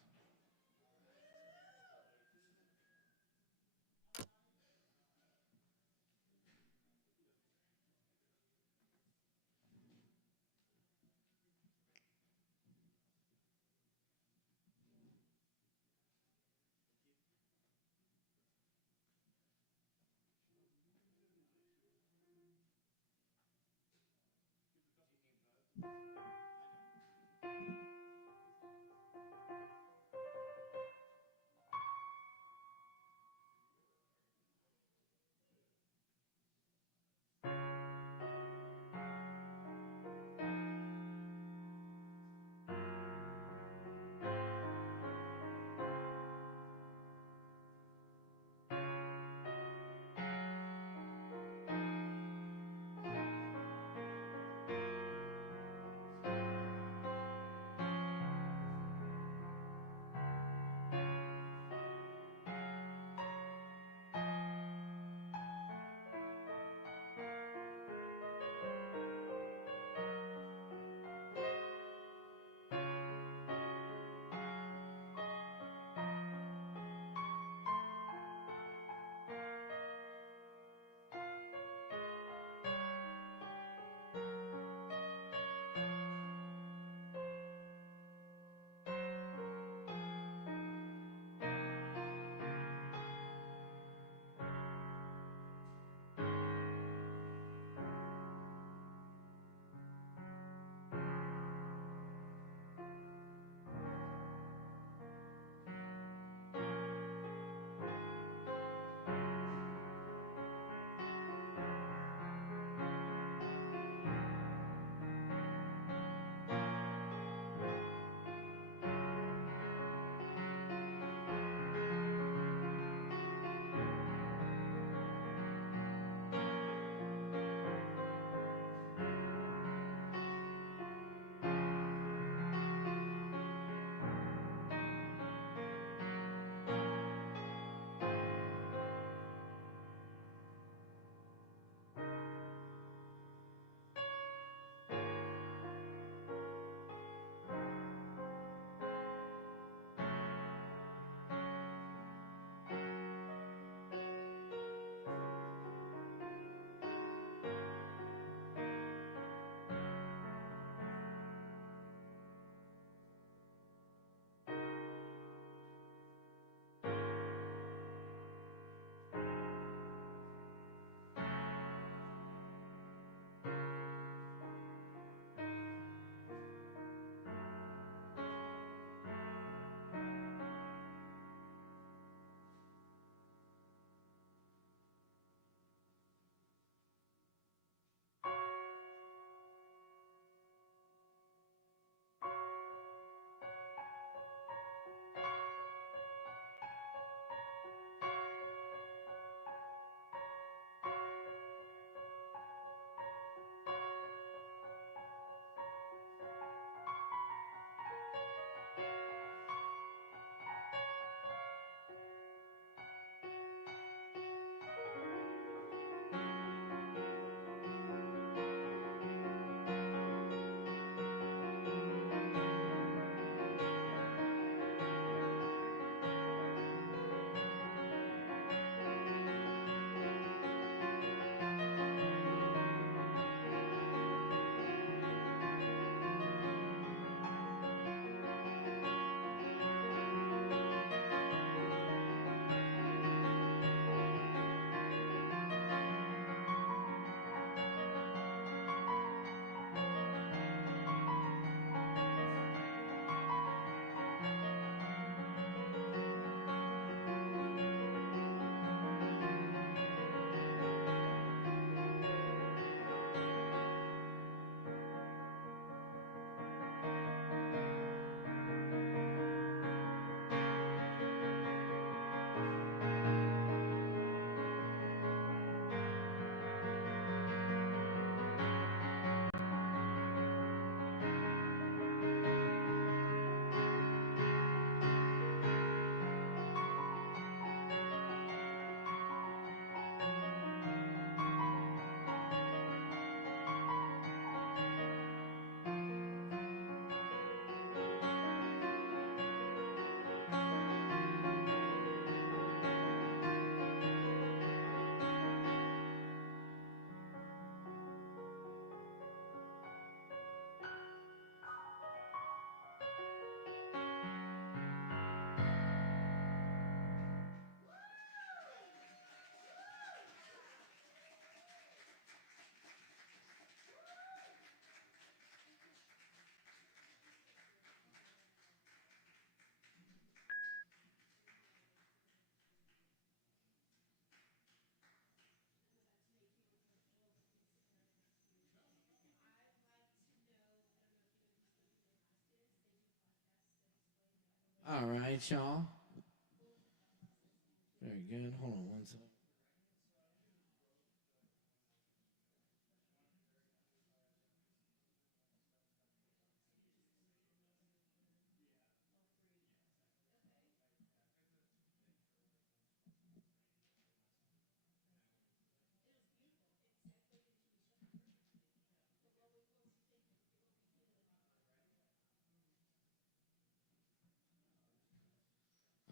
All right, y'all. Very good. Hold on one second.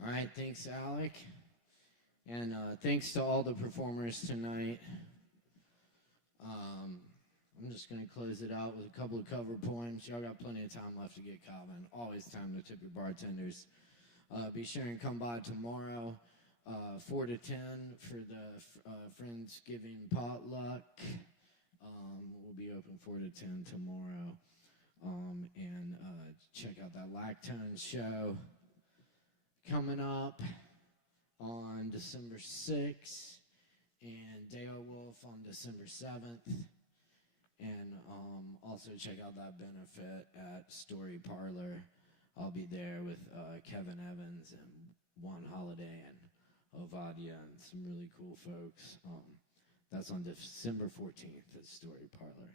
All right, thanks, Alec. And thanks to all the performers tonight. I'm just going to close it out with a couple of cover poems. Y'all got plenty of time left to get Kava, and always time to tip your bartenders. Be sure and come by tomorrow, 4 to 10 for the Friendsgiving potluck. We'll be open 4 to 10 tomorrow. And check out that Lactone show coming up on December 6th, and Dale Wolf on December 7th. And also check out that benefit at Story Parlor. I'll be there with Kevin Evans and Juan Holiday and Ovadia and some really cool folks. That's on December 14th at Story Parlor.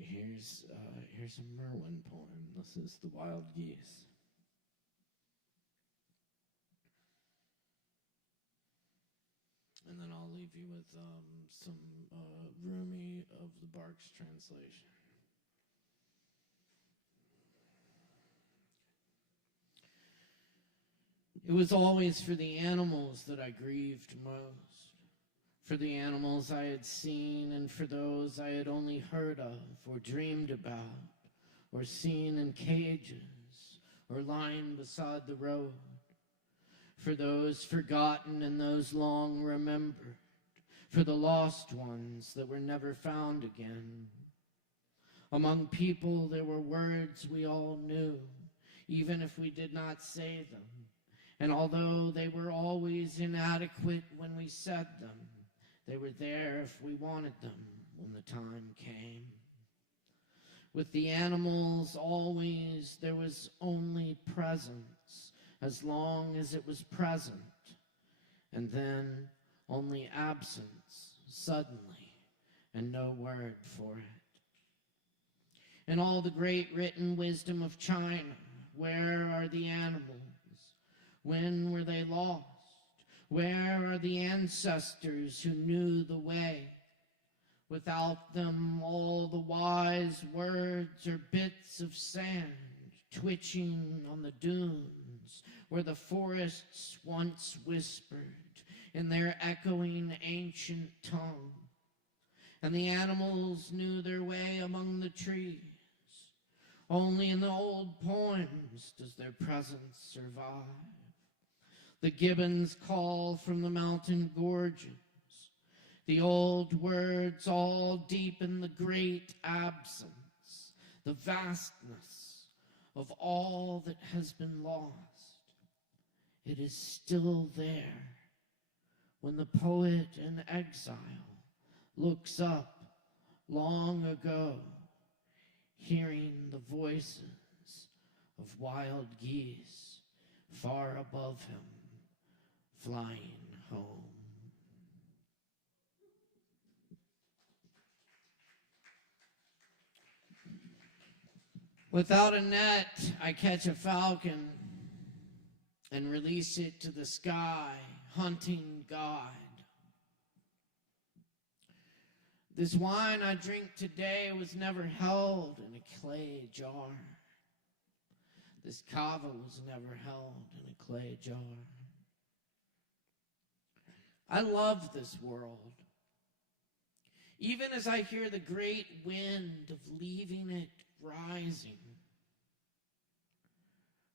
Here's a Merwin poem. This is The Wild Geese. And then I'll leave you with some Rumi of the Barks translation. It was always for the animals that I grieved most, for the animals I had seen and for those I had only heard of or dreamed about or seen in cages or lying beside the road, for those forgotten and those long remembered, for the lost ones that were never found again. Among people there were words we all knew, even if we did not say them. And although they were always inadequate when we said them, they were there if we wanted them when the time came. With the animals always there was only presence, as long as it was present, and then only absence suddenly, and no word for it. In all the great written wisdom of China, where are the animals? When were they lost? Where are the ancestors who knew the way? Without them, all the wise words are bits of sand twitching on the dunes where the forests once whispered in their echoing ancient tongue. And the animals knew their way among the trees. Only in the old poems does their presence survive. The gibbons call from the mountain gorges. The old words all deep in the great absence, the vastness of all that has been lost. It is still there when the poet in exile looks up long ago, hearing the voices of wild geese far above him, flying home. Without a net, I catch a falcon and release it to the sky, hunting God. This wine I drink today was never held in a clay jar. This Kava was never held in a clay jar. I love this world, even as I hear the great wind of leaving it rising.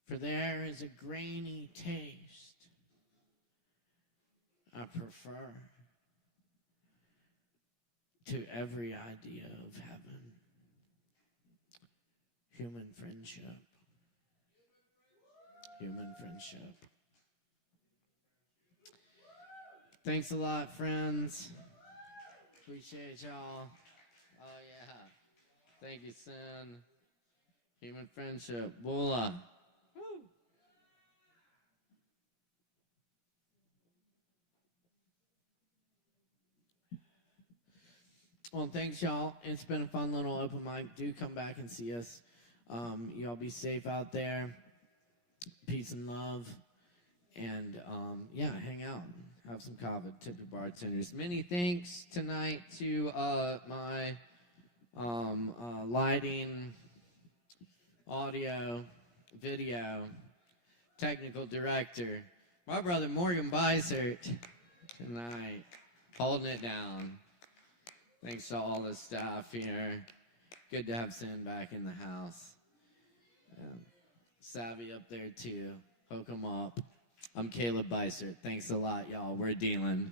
For there is a grainy taste I prefer to every idea of heaven. Human friendship. Human friendship. Thanks a lot, friends. Appreciate y'all. Oh, yeah. Thank you, Sin. Human friendship. Bula. Well, thanks, y'all. It's been a fun little open mic. Do come back and see us. Y'all be safe out there. Peace and love. And, yeah, hang out. Have some kava. Tip your bartenders. Many thanks tonight to my lighting, audio, video, technical director, my brother Morgan Beissert tonight, holding it down. Thanks to all the staff here. Good to have Sin back in the house. Savvy up there too. Hook 'em up. I'm Caleb Beissert. Thanks a lot, y'all. We're dealing.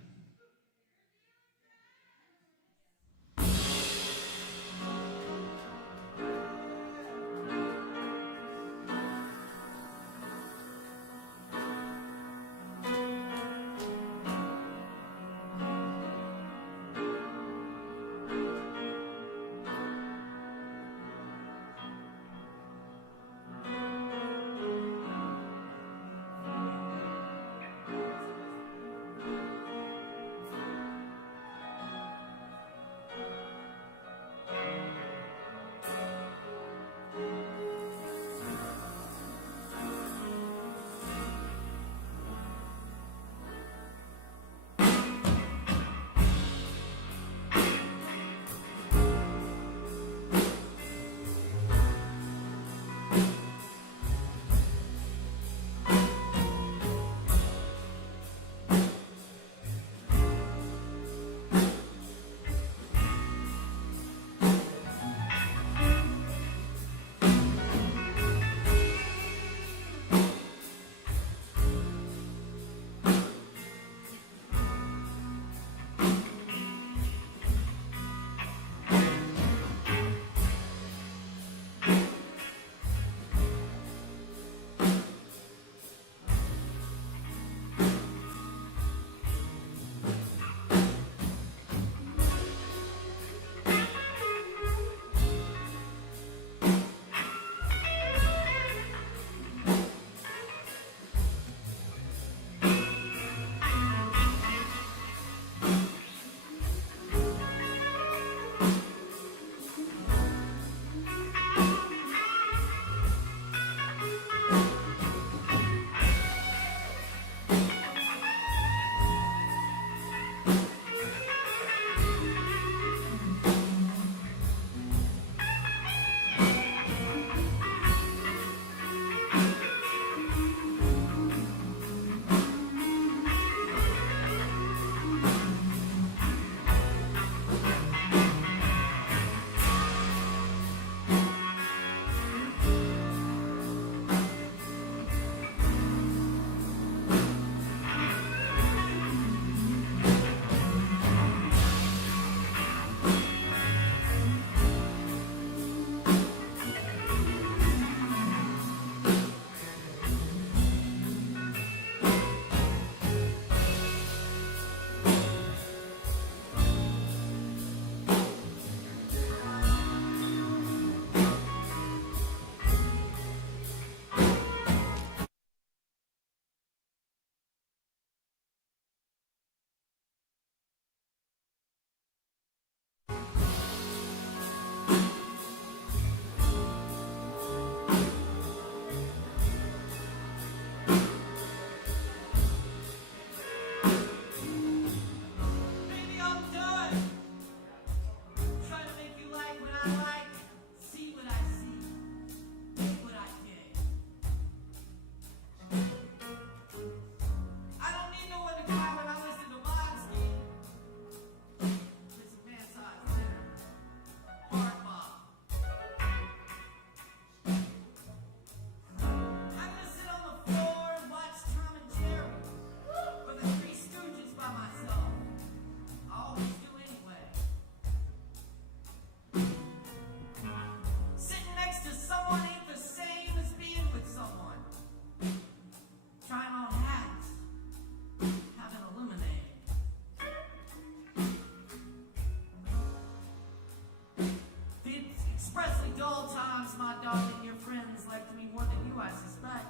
the old times, my darling, your friends liked me more than you, I suspect.